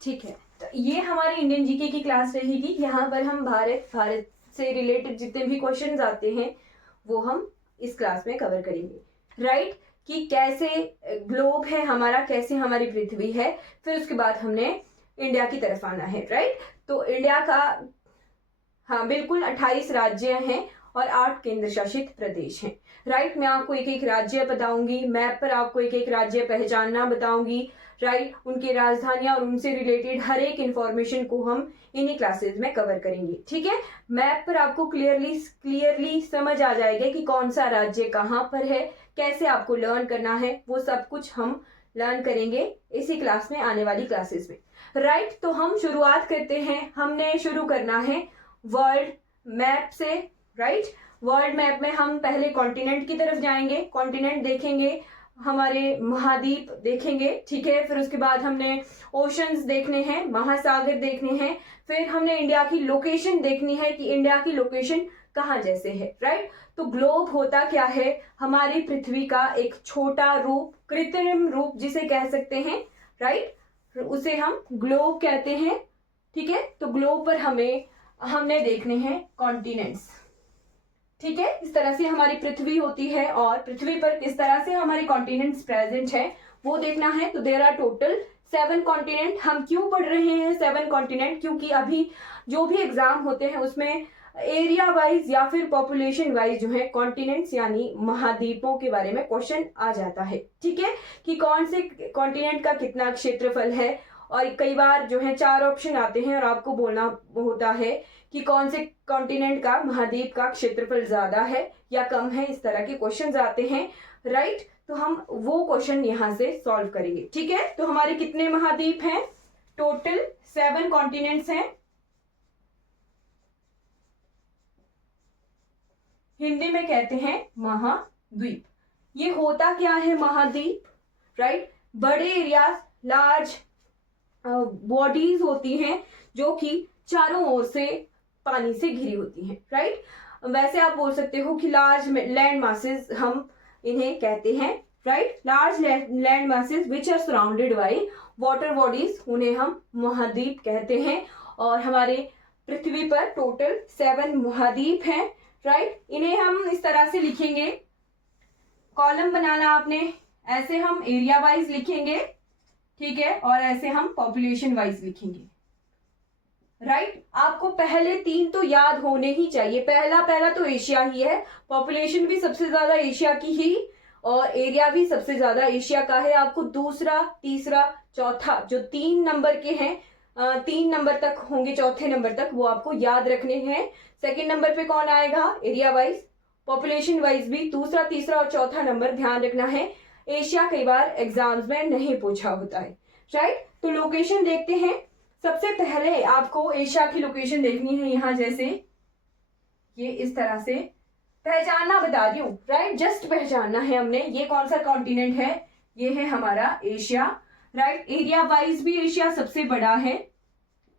ठीक है, तो ये हमारी इंडियन जीके की क्लास रहेगी। यहाँ पर हम भारत से रिलेटेड जितने भी क्वेश्चंस आते हैं वो हम इस क्लास में कवर करेंगे, राइट। कि कैसे ग्लोब है हमारा, कैसे हमारी पृथ्वी है, फिर उसके बाद हमने इंडिया की तरफ आना है, राइट। तो इंडिया का, हाँ बिल्कुल, 28 राज्य हैं और 8 केंद्र शासित प्रदेश हैं, राइट। मैं आपको एक एक राज्य बताऊंगी, मैप पर आपको एक एक राज्य पहचानना बताऊंगी, राइट। उनकी राजधानियां और उनसे रिलेटेड हर एक इंफॉर्मेशन को हम इन्हीं क्लासेस में कवर करेंगे, ठीक है। मैप पर आपको क्लियरली समझ आ जाएगा कि कौन सा राज्य कहाँ पर है, कैसे आपको लर्न करना है, वो सब कुछ हम लर्न करेंगे इसी क्लास में, आने वाली क्लासेस में, राइट। तो हम शुरुआत करते हैं। हमने शुरू करना है वर्ल्ड मैप से, राइट। वर्ल्ड मैप में हम पहले कॉन्टिनेंट की तरफ जाएंगे, कॉन्टिनेंट देखेंगे, हमारे महाद्वीप देखेंगे, ठीक है। फिर उसके बाद हमने ओशंस देखने हैं, महासागर देखने हैं, फिर हमने इंडिया की लोकेशन देखनी है कि इंडिया की लोकेशन कहाँ जैसे है, राइट। तो ग्लोब होता क्या है, हमारी पृथ्वी का एक छोटा रूप, कृत्रिम रूप जिसे कह सकते हैं, राइट। उसे हम ग्लोब कहते हैं, ठीक है। तो ग्लोब पर हमने देखने हैं कॉन्टिनेंट्स, ठीक है। इस तरह से हमारी पृथ्वी होती है और पृथ्वी पर किस तरह से हमारे कॉन्टिनेंट्स प्रेजेंट है वो देखना है। तो देयर आर टोटल 7 कॉन्टिनेंट। हम क्यों पढ़ रहे हैं 7 कॉन्टिनेंट, क्योंकि अभी जो भी एग्जाम होते हैं उसमें एरिया वाइज या फिर पॉपुलेशन वाइज जो है कॉन्टिनेंट्स यानी महाद्वीपों के बारे में क्वेश्चन आ जाता है, ठीक है। कि कौन से कॉन्टिनेंट का कितना क्षेत्रफल है, और कई बार जो है 4 ऑप्शन आते हैं और आपको बोलना होता है कि कौन से कॉन्टिनेंट का, महाद्वीप का क्षेत्रफल ज्यादा है या कम है, इस तरह के क्वेश्चंस आते हैं, राइट। तो हम वो क्वेश्चन यहां से सॉल्व करेंगे, ठीक है। तो हमारे कितने महाद्वीप हैं, टोटल 7 कॉन्टिनेंट्स हैं। हिंदी में कहते हैं महाद्वीप। ये होता क्या है महाद्वीप, राइट। बड़े एरियाज, लार्ज बॉडीज होती हैं जो कि चारों ओर से पानी से घिरी होती हैं, राइट। वैसे आप बोल सकते हो कि लार्ज लैंड मासेस हम इन्हें कहते हैं, right. Large land masses which are surrounded by water bodies, उन्हें हम महाद्वीप कहते हैं। और हमारे पृथ्वी पर टोटल 7 महाद्वीप हैं, राइट। इन्हें हम इस तरह से लिखेंगे, कॉलम बनाना आपने, ऐसे हम एरिया वाइज लिखेंगे, ठीक है, और ऐसे हम पॉपुलेशन वाइज लिखेंगे, राइट। आपको पहले 3 तो याद होने ही चाहिए। पहला तो एशिया ही है, पॉपुलेशन भी सबसे ज्यादा एशिया की ही और एरिया भी सबसे ज्यादा एशिया का है। आपको दूसरा, तीसरा, चौथा जो 3 नंबर के हैं, 3 नंबर तक होंगे, चौथे नंबर तक वो आपको याद रखने हैं। सेकेंड नंबर पे कौन आएगा, एरिया वाइज, पॉपुलेशन वाइज भी दूसरा, तीसरा और चौथा नंबर ध्यान रखना है। एशिया कई बार एग्जाम्स में नहीं पूछा होता है, राइट। तो लोकेशन देखते हैं। सबसे पहले आपको एशिया की लोकेशन देखनी है, यहां जैसे ये इस तरह से पहचानना बता रही हूं, राइट। जस्ट पहचानना है हमने, ये कौन सा कॉन्टिनेंट है, ये है हमारा एशिया, राइट। एरिया वाइज भी एशिया सबसे बड़ा है।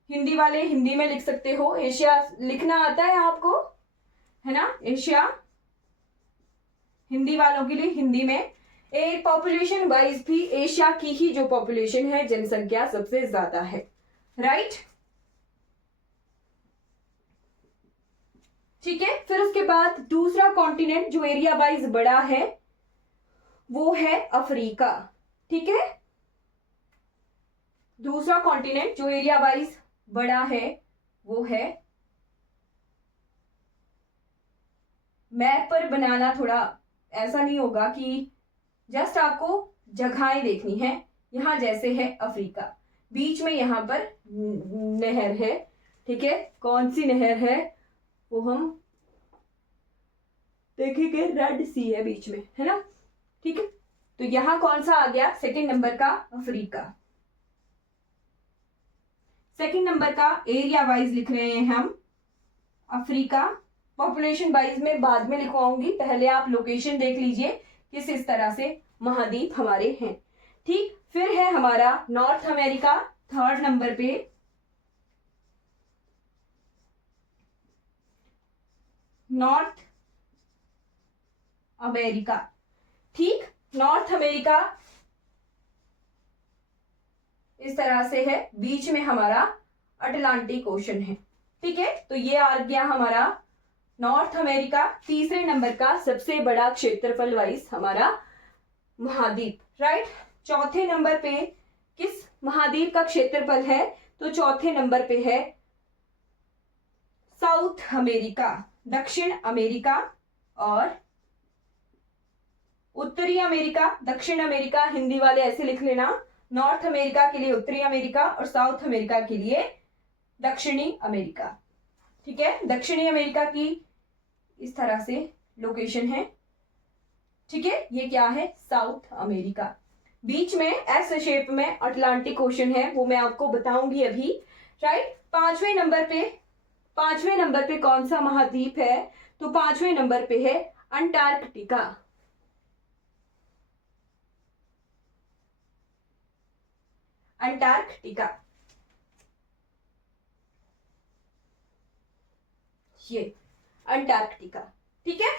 हिंदी वाले हिंदी में लिख सकते हो, एशिया लिखना आता है आपको, है ना, एशिया। हिंदी वालों के लिए हिंदी में। एक पॉपुलेशन वाइज भी एशिया की ही जो पॉपुलेशन है, जनसंख्या सबसे ज्यादा है, राइट। ठीक है। फिर उसके बाद दूसरा कॉन्टिनेंट जो एरिया वाइज बड़ा है वो है अफ्रीका, ठीक है। दूसरा कॉन्टिनेंट जो एरिया वाइज बड़ा है वो है, मैप पर बनाना थोड़ा ऐसा नहीं होगा कि जस्ट आपको जगहें देखनी है। यहां जैसे है अफ्रीका, बीच में यहां पर नहर है, ठीक है। कौन सी नहर है वो हम देखेंगे, रेड सी है बीच में, है ना, ठीक है। तो यहां कौन सा आ गया, सेकंड नंबर का अफ्रीका। सेकंड नंबर का एरिया वाइज लिख रहे हैं हम अफ्रीका। पॉपुलेशन वाइज में बाद में लिखवाऊंगी, पहले आप लोकेशन देख लीजिए किस इस तरह से महाद्वीप हमारे हैं, ठीक। फिर है हमारा नॉर्थ अमेरिका, थर्ड नंबर पे। नॉर्थ अमेरिका, ठीक। नॉर्थ अमेरिका इस तरह से है, बीच में हमारा अटलांटिक ओशन है। ठीक है, तो ये आ गया हमारा नॉर्थ अमेरिका, तीसरे नंबर का सबसे बड़ा क्षेत्रफल वाइज हमारा महाद्वीप। राइट, चौथे नंबर पे किस महाद्वीप का क्षेत्रफल है? तो चौथे नंबर पे है साउथ अमेरिका, दक्षिण अमेरिका और उत्तरी अमेरिका। दक्षिण अमेरिका हिंदी वाले ऐसे लिख लेना, नॉर्थ अमेरिका के लिए उत्तरी अमेरिका और साउथ अमेरिका के लिए दक्षिणी अमेरिका। ठीक है, दक्षिणी अमेरिका की इस तरह से लोकेशन है। ठीक है, ये क्या है? South America. बीच में एस शेप में अटलांटिक ओशन है, वो मैं आपको बताऊंगी अभी। राइट, पांचवें नंबर पे कौन सा महाद्वीप है? तो पांचवें नंबर पे है अंटार्कटिका। अंटार्कटिका, ये अंटार्कटिका। ठीक है,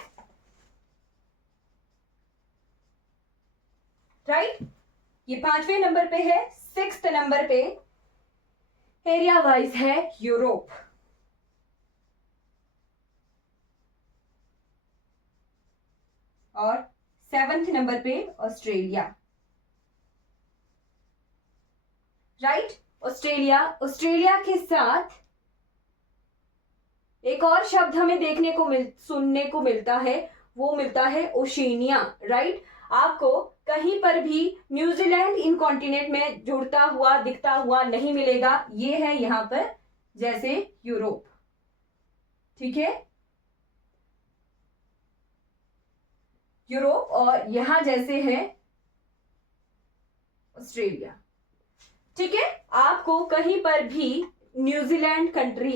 राइट, ये पांचवें नंबर पे है। सिक्स्थ नंबर पे एरिया वाइज है यूरोप, और सेवंथ नंबर पे ऑस्ट्रेलिया। राइट, ऑस्ट्रेलिया के साथ एक और शब्द हमें सुनने को मिलता है, वो मिलता है ओशिनिया। राइट, आपको कहीं पर भी न्यूजीलैंड इन कॉन्टिनेंट में जुड़ता हुआ दिखता हुआ नहीं मिलेगा। ये है यहां पर जैसे यूरोप। ठीक है, यूरोप, और यहां जैसे है ऑस्ट्रेलिया। ठीक है, आपको कहीं पर भी न्यूजीलैंड कंट्री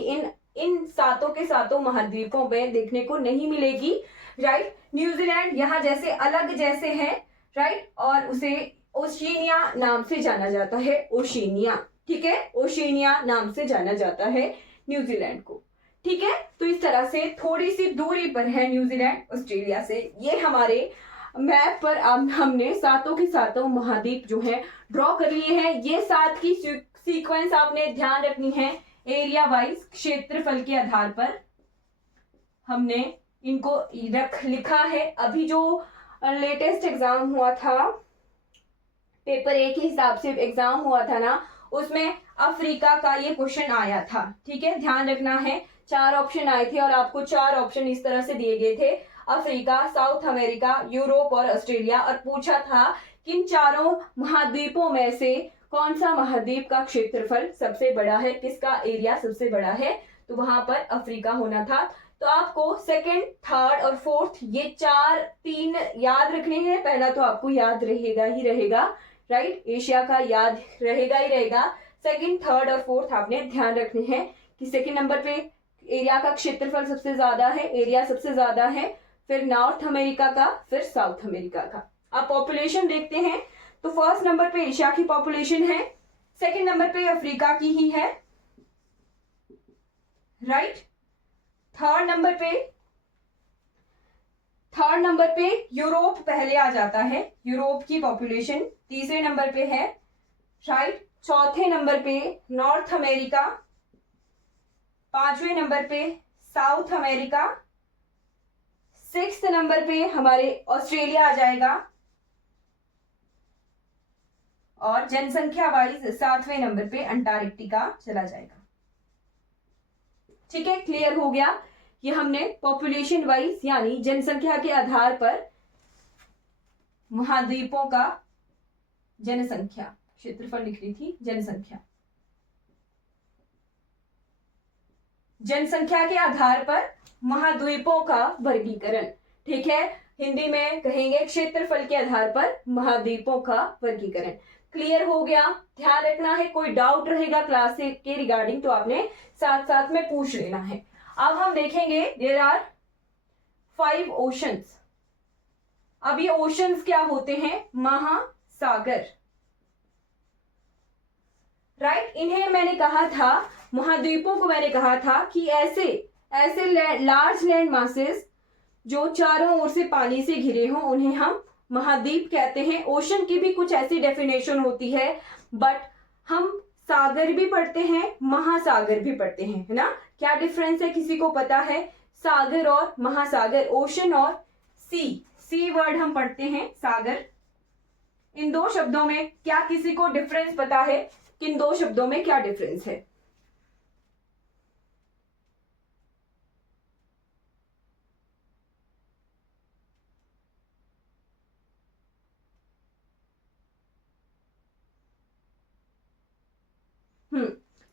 इन सातों के सातों महाद्वीपों में देखने को नहीं मिलेगी। राइट, न्यूजीलैंड यहां जैसे अलग जैसे है। राइट, और उसे ओशिनिया नाम से जाना जाता है, ओशिनिया। ठीक है, ओशिनिया नाम से जाना जाता है न्यूजीलैंड को। ठीक है, तो इस तरह से थोड़ी सी दूरी पर है न्यूजीलैंड ऑस्ट्रेलिया से। ये हमारे मैप पर अब हमने सातों के सातों महाद्वीप जो है ड्रॉ कर लिए हैं। ये सात की सीक्वेंस आपने ध्यान रखनी है, एरिया वाइज क्षेत्रफल के आधार पर हमने इनको लिखा है। अभी जो लेटेस्ट एग्जाम हुआ था, पेपर ए के हिसाब से एग्जाम हुआ था ना, उसमें अफ्रीका का ये क्वेश्चन आया था। ठीक है, ध्यान रखना है, 4 ऑप्शन आए थे और आपको 4 ऑप्शन इस तरह से दिए गए थे, अफ्रीका, साउथ अमेरिका, यूरोप और ऑस्ट्रेलिया, और पूछा था कि इन चारों महाद्वीपों में से कौन सा महाद्वीप का क्षेत्रफल सबसे बड़ा है, किसका एरिया सबसे बड़ा है? तो वहां पर अफ्रीका होना था। तो आपको सेकंड, थर्ड और फोर्थ ये 3 याद रखने हैं। पहला तो आपको याद रहेगा ही रहेगा, राइट, एशिया का याद रहेगा ही रहेगा। सेकंड, थर्ड और फोर्थ आपने ध्यान रखने हैं कि सेकंड नंबर पे एरिया का क्षेत्रफल सबसे ज्यादा है, एरिया सबसे ज्यादा है, फिर नॉर्थ अमेरिका का, फिर साउथ अमेरिका का। अब पॉपुलेशन देखते हैं, तो फर्स्ट नंबर पे एशिया की पॉपुलेशन है, सेकंड नंबर पे अफ्रीका की ही है। राइट, थर्ड नंबर पे यूरोप पहले आ जाता है, यूरोप की पॉपुलेशन तीसरे नंबर पे है। राइट, चौथे नंबर पे नॉर्थ अमेरिका, पांचवें नंबर पे साउथ अमेरिका, सिक्स्थ नंबर पे हमारे ऑस्ट्रेलिया आ जाएगा, और जनसंख्या वाइज 7वें नंबर पे अंटार्कटिका चला जाएगा। ठीक है, क्लियर हो गया। ये हमने पॉपुलेशन वाइज यानी जनसंख्या के आधार पर महाद्वीपों का जनसंख्या, क्षेत्रफल लिख रही थी, जनसंख्या के आधार पर महाद्वीपों का वर्गीकरण। ठीक है, हिंदी में कहेंगे क्षेत्रफल के आधार पर महाद्वीपों का वर्गीकरण। क्लियर हो गया, ध्यान रखना है, कोई डाउट रहेगा क्लास के रिगार्डिंग तो आपने साथ साथ में पूछ लेना है। अब हम देखेंगे देयर आर 5 ओशंस। अब ये ओशंस क्या होते हैं? महासागर। राइट, इन्हें मैंने कहा था, महाद्वीपों को मैंने कहा था कि ऐसे लार्ज लैंड मासेस जो चारों ओर से पानी से घिरे हों उन्हें हम महाद्वीप कहते हैं। ओशन की भी कुछ ऐसी डेफिनेशन होती है, बट हम सागर भी पढ़ते हैं, महासागर भी पढ़ते हैं, है ना। क्या डिफरेंस है, किसी को पता है? सागर और महासागर, ओशन और सी वर्ड हम पढ़ते हैं, सागर। इन दो शब्दों में क्या किसी को डिफरेंस पता है कि इन दो शब्दों में क्या डिफरेंस है?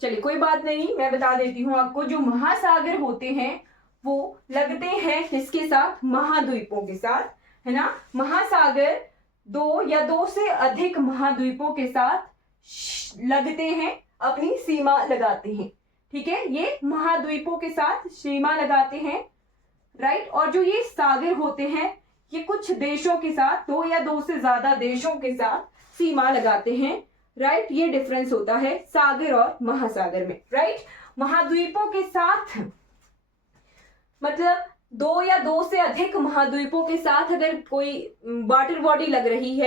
चलिए कोई बात नहीं, मैं बता देती हूँ आपको। जो महासागर होते हैं वो लगते हैं किसके साथ? महाद्वीपों के साथ, है ना। महासागर दो या दो से अधिक महाद्वीपों के साथ लगते हैं, अपनी सीमा लगाते हैं, ठीक है। ये महाद्वीपों के साथ सीमा लगाते हैं, राइट। और जो ये सागर होते हैं ये कुछ देशों के साथ, दो या दो से ज्यादा देशों के साथ सीमा लगाते हैं, राइट। ये डिफरेंस होता है सागर और महासागर में, राइट। महाद्वीपों के साथ मतलब दो या दो से अधिक महाद्वीपों के साथ अगर कोई वाटर बॉडी लग रही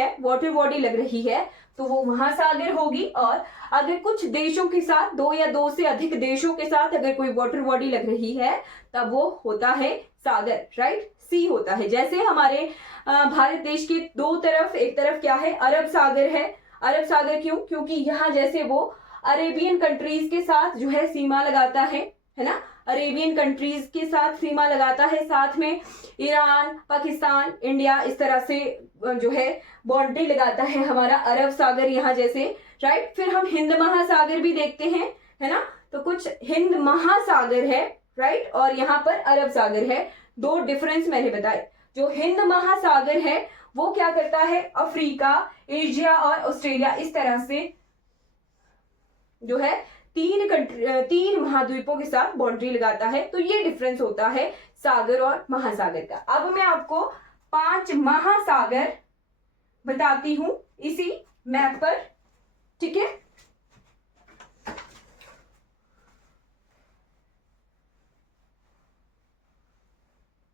है तो वो महासागर होगी। और अगर कुछ देशों के साथ, दो या दो से अधिक देशों के साथ अगर कोई वाटर बॉडी लग रही है तब वो होता है सागर, राइट। सी होता है। जैसे हमारे भारत देश के दो तरफ, एक तरफ क्या है? अरब सागर है। अरब सागर क्यों? क्योंकि यहाँ जैसे वो अरेबियन कंट्रीज के साथ जो है सीमा लगाता है ना। अरेबियन कंट्रीज के साथ सीमा लगाता है, साथ में ईरान, पाकिस्तान, इंडिया, इस तरह से जो है बाउंड्री लगाता है हमारा अरब सागर यहाँ जैसे, राइट। फिर हम हिंद महासागर भी देखते हैं, है ना। तो कुछ हिंद महासागर है, राइट, और यहाँ पर अरब सागर है। दो डिफरेंस मैंने बताए। जो हिंद महासागर है वो क्या करता है? अफ्रीका, एशिया और ऑस्ट्रेलिया, इस तरह से जो है तीन महाद्वीपों के साथ बाउंड्री लगाता है। तो ये डिफरेंस होता है सागर और महासागर का। अब मैं आपको 5 महासागर बताती हूं इसी मैप पर, ठीक है।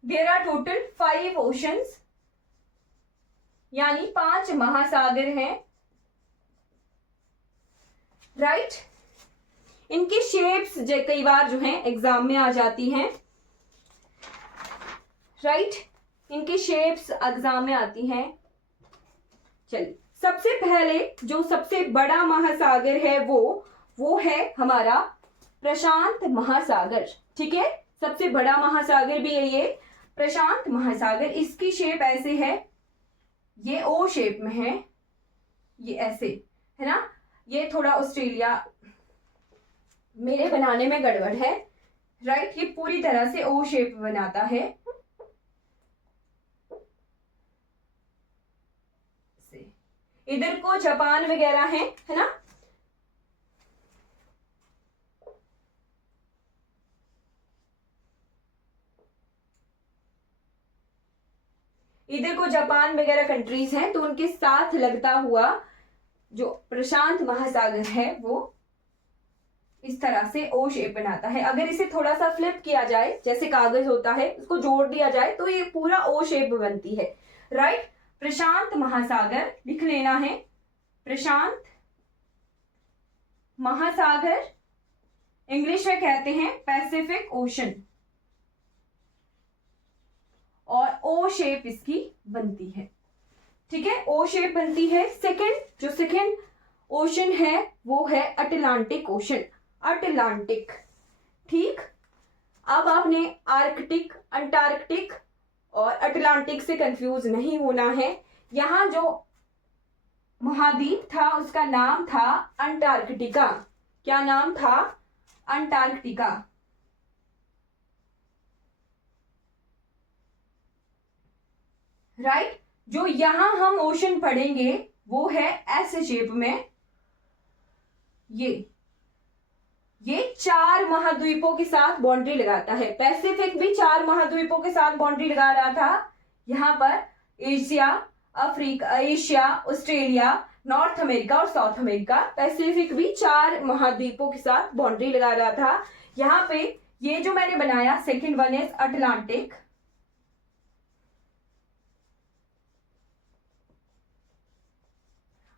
देयर आर टोटल 5 ओशंस, यानी 5 महासागर हैं, राइट। इनकी शेप्स कई बार जो है एग्जाम में आ जाती हैं, राइट। इनकी शेप्स एग्जाम में आती हैं। चलिए सबसे पहले जो सबसे बड़ा महासागर है वो है हमारा प्रशांत महासागर, ठीक है। सबसे बड़ा महासागर भी है ये प्रशांत महासागर। इसकी शेप ऐसे है, ये ओ शेप में है, ये ऐसे है ना। ये थोड़ा ऑस्ट्रेलिया मेरे बनाने में गड़बड़ है, राइट। ये पूरी तरह से ओ शेप बनाता है, इधर को जापान वगैरह है ना। इधर को जापान वगैरह कंट्रीज हैं, तो उनके साथ लगता हुआ जो प्रशांत महासागर है वो इस तरह से ओ शेप बनाता है। अगर इसे थोड़ा सा फ्लिप किया जाए, जैसे कागज होता है, उसको जोड़ दिया जाए तो ये पूरा ओ शेप बनती है, राइट। प्रशांत महासागर लिख लेना है, प्रशांत महासागर। इंग्लिश में कहते हैं पैसिफिक ओशन, और ओ शेप इसकी बनती है, ठीक है। ओ शेप बनती है। जो सेकंड ओशन है वो है अटलांटिक ओशन, अटलांटिक, ठीक। अब आपने आर्कटिक, अंटार्कटिक और अटलांटिक से कंफ्यूज नहीं होना है। यहां जो महाद्वीप था उसका नाम था अंटार्कटिका। क्या नाम था? Antarctica, right. जो यहां हम ओशन पढ़ेंगे वो है ऐसे शेप में, ये 4 महाद्वीपों के साथ बाउंड्री लगाता है। पैसिफिक भी 4 महाद्वीपों के साथ बाउंड्री लगा रहा था। यहां पर Asia, Africa, Asia, Australia, north America और साउथ अमेरिका। पैसिफिक भी 4 महाद्वीपों के साथ बाउंड्री लगा रहा था। यहाँ पे ये जो मैंने बनाया second one is Atlantic,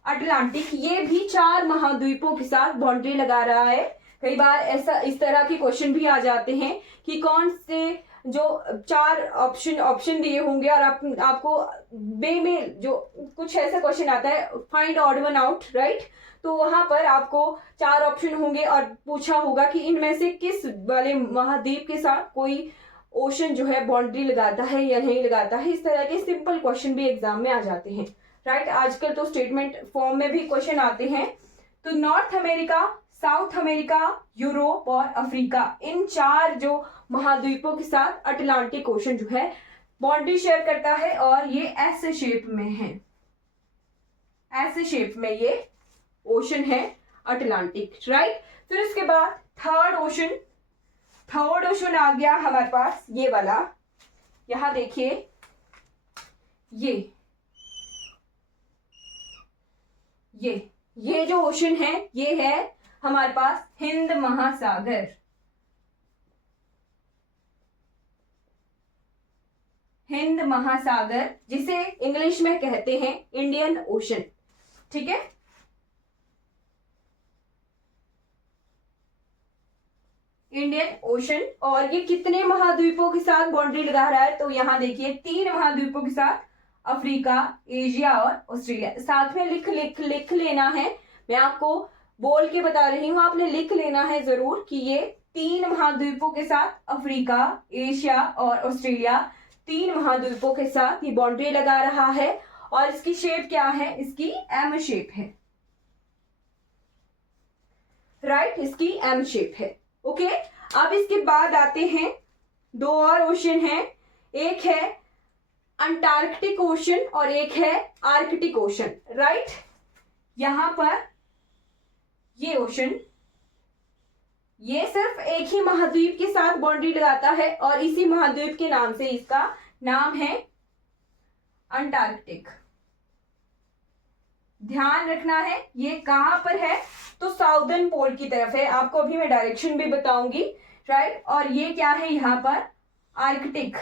Atlantic, ये भी 4 महाद्वीपों के साथ बाउंड्री लगा रहा है। कई बार ऐसा इस तरह के क्वेश्चन भी आ जाते हैं कि कौन से जो 4 ऑप्शन दिए होंगे और आपको बे में जो कुछ ऐसा क्वेश्चन आता है, find odd one out, right. तो वहां पर आपको 4 ऑप्शन होंगे और पूछा होगा कि इनमें से किस वाले महाद्वीप के साथ कोई ओशन जो है बाउंड्री लगाता है या नहीं लगाता है। इस तरह के सिंपल क्वेश्चन भी एग्जाम में आ जाते हैं, राइट। आजकल तो स्टेटमेंट फॉर्म में भी क्वेश्चन आते हैं। तो north America, south America, Europe और अफ्रीका, इन 4 जो महाद्वीपों के साथ अटलांटिक ओशन जो है बाउंड्री शेयर करता है और ये ऐसे शेप में है, ऐसे शेप में ये ओशन है अटलांटिक, राइट। फिर उसके बाद थर्ड ओशन आ गया हमारे पास, ये वाला। यहां देखिए, ये जो ओशन है ये है हमारे पास हिंद महासागर। हिंद महासागर, जिसे इंग्लिश में कहते हैं इंडियन ओशन, ठीक है। इंडियन ओशन, और ये कितने महाद्वीपों के साथ बाउंड्री लगा रहा है? तो यहां देखिए 3 महाद्वीपों के साथ, अफ्रीका, एशिया और ऑस्ट्रेलिया। साथ में लिख लेना है, मैं आपको बोल के बता रही हूं, आपने लिख लेना है जरूर कि ये 3 महाद्वीपों के साथ, अफ्रीका, एशिया और ऑस्ट्रेलिया, 3 महाद्वीपों के साथ ये बाउंड्री लगा रहा है। और इसकी शेप क्या है? इसकी एम शेप है, राइट, इसकी एम शेप है। ओके, अब इसके बाद आते हैं 2 और ओशन हैं, एक है अंटार्कटिक ओशन और एक है आर्कटिक ओशन, राइट। यहां पर ये ओशन, ये सिर्फ एक ही महाद्वीप के साथ बाउंड्री लगाता है और इसी महाद्वीप के नाम से इसका नाम है अंटार्कटिक। ध्यान रखना है ये कहां पर है, तो साउदर्न पोल की तरफ है। आपको अभी मैं डायरेक्शन भी बताऊंगी, राइट। और ये क्या है यहां पर? आर्कटिक।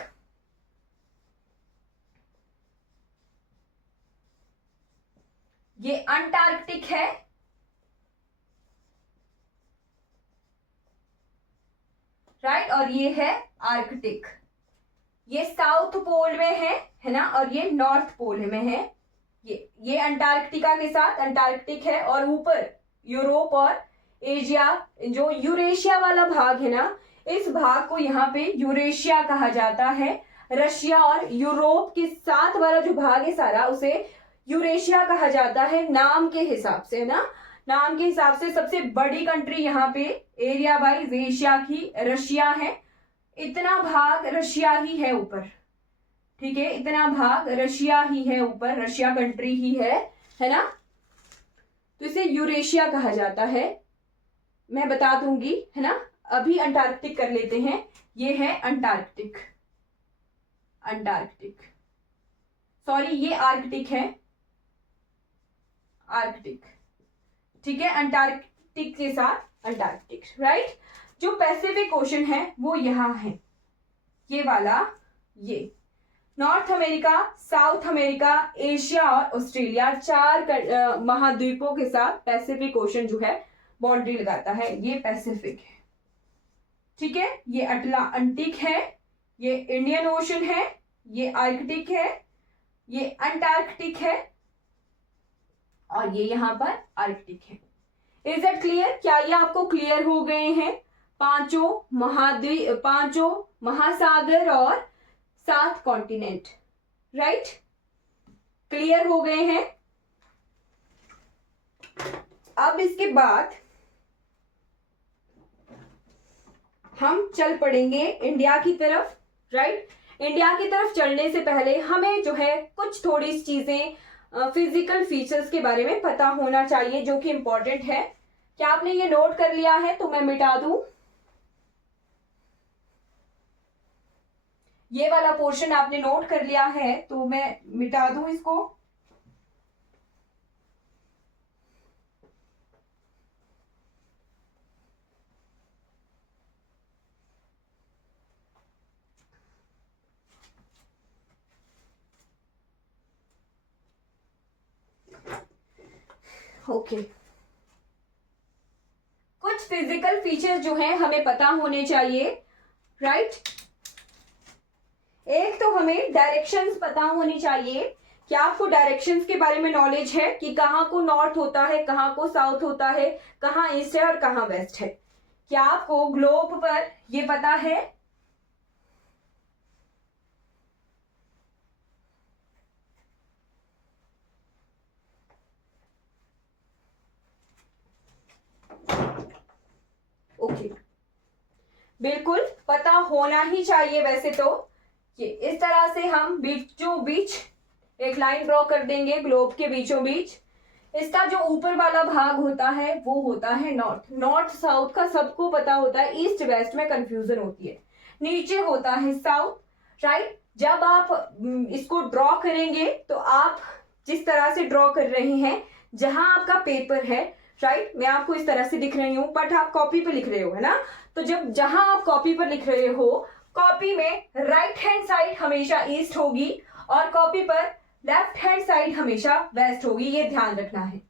ये अंटार्कटिक है, राइट, और ये है आर्कटिक। ये साउथ पोल में है ना, और ये नॉर्थ पोल में है। ये अंटार्कटिका के साथ अंटार्कटिक है, और ऊपर यूरोप और एशिया, जो यूरेशिया वाला भाग है ना, इस भाग को यहाँ पे यूरेशिया कहा जाता है। रशिया और यूरोप के साथ वाला जो भाग है सारा, उसे यूरेशिया कहा जाता है नाम के हिसाब से, ना, नाम के हिसाब से। सबसे बड़ी कंट्री यहाँ पे एरिया वाइज एशिया की रशिया है। इतना भाग रशिया ही है ऊपर, ठीक है, इतना भाग रशिया ही है ऊपर, रशिया कंट्री ही है ना। तो इसे यूरेशिया कहा जाता है, मैं बता दूंगी, है ना। अभी अंटार्कटिक कर लेते हैं, ये है अंटार्कटिक, सॉरी, ये आर्कटिक है, आर्कटिक, ठीक है, अंटार्कटिक के साथ अंटार्कटिक, राइट। जो पैसिफिक ओशन है वो यहां है, ये वाला, ये north America, south America, Asia और ऑस्ट्रेलिया, 4 महाद्वीपों के साथ पैसिफिक ओशन जो है बाउंड्री लगाता है। ये पैसिफिक है, ठीक है। ये अटलांटिक है, ये इंडियन ओशन है, ये आर्कटिक है, ये अंटार्कटिक है, और ये यहां पर आर्कटिक है। Is it clear? क्या ये आपको क्लियर हो गए हैं? 5 महासागर और 7 कॉन्टिनेंट, राइट, क्लियर हो गए हैं। अब इसके बाद हम चल पड़ेंगे इंडिया की तरफ, राइट। इंडिया की तरफ चलने से पहले हमें जो है कुछ थोड़ी चीजें, फिजिकल फीचर्स के बारे में पता होना चाहिए, जो कि इंपॉर्टेंट है। क्या आपने ये नोट कर लिया है? तो मैं मिटा दूं, ये वाला पोर्शन आपने नोट कर लिया है तो मैं मिटा दूं इसको। ओके, कुछ फिजिकल फीचर्स जो हैं हमें पता होने चाहिए, राइट। एक तो हमें डायरेक्शंस पता होनी चाहिए। क्या आपको डायरेक्शंस के बारे में नॉलेज है कि कहाँ को नॉर्थ होता है, कहाँ को साउथ होता है, कहाँ ईस्ट है और कहाँ वेस्ट है? क्या आपको ग्लोब पर ये पता है? ओके, बिल्कुल पता होना ही चाहिए। वैसे तो ये इस तरह से हम बीचों बीच एक लाइन ड्रॉ कर देंगे ग्लोब के बीचों बीच। इसका जो ऊपर वाला भाग होता है वो होता है नॉर्थ। नॉर्थ साउथ का सबको पता होता है, ईस्ट वेस्ट में कंफ्यूजन होती है। नीचे होता है साउथ, राइट। जब आप इसको ड्रॉ करेंगे तो आप जिस तरह से ड्रॉ कर रहे हैं, जहां आपका पेपर है, राइट, मैं आपको इस तरह से लिख रही हूं बट आप कॉपी पे लिख रहे हो, है ना। तो जहां आप कॉपी पर लिख रहे हो, कॉपी में राइट हैंड साइड हमेशा ईस्ट होगी और कॉपी पर लेफ्ट हैंड साइड हमेशा वेस्ट होगी। ये ध्यान रखना है,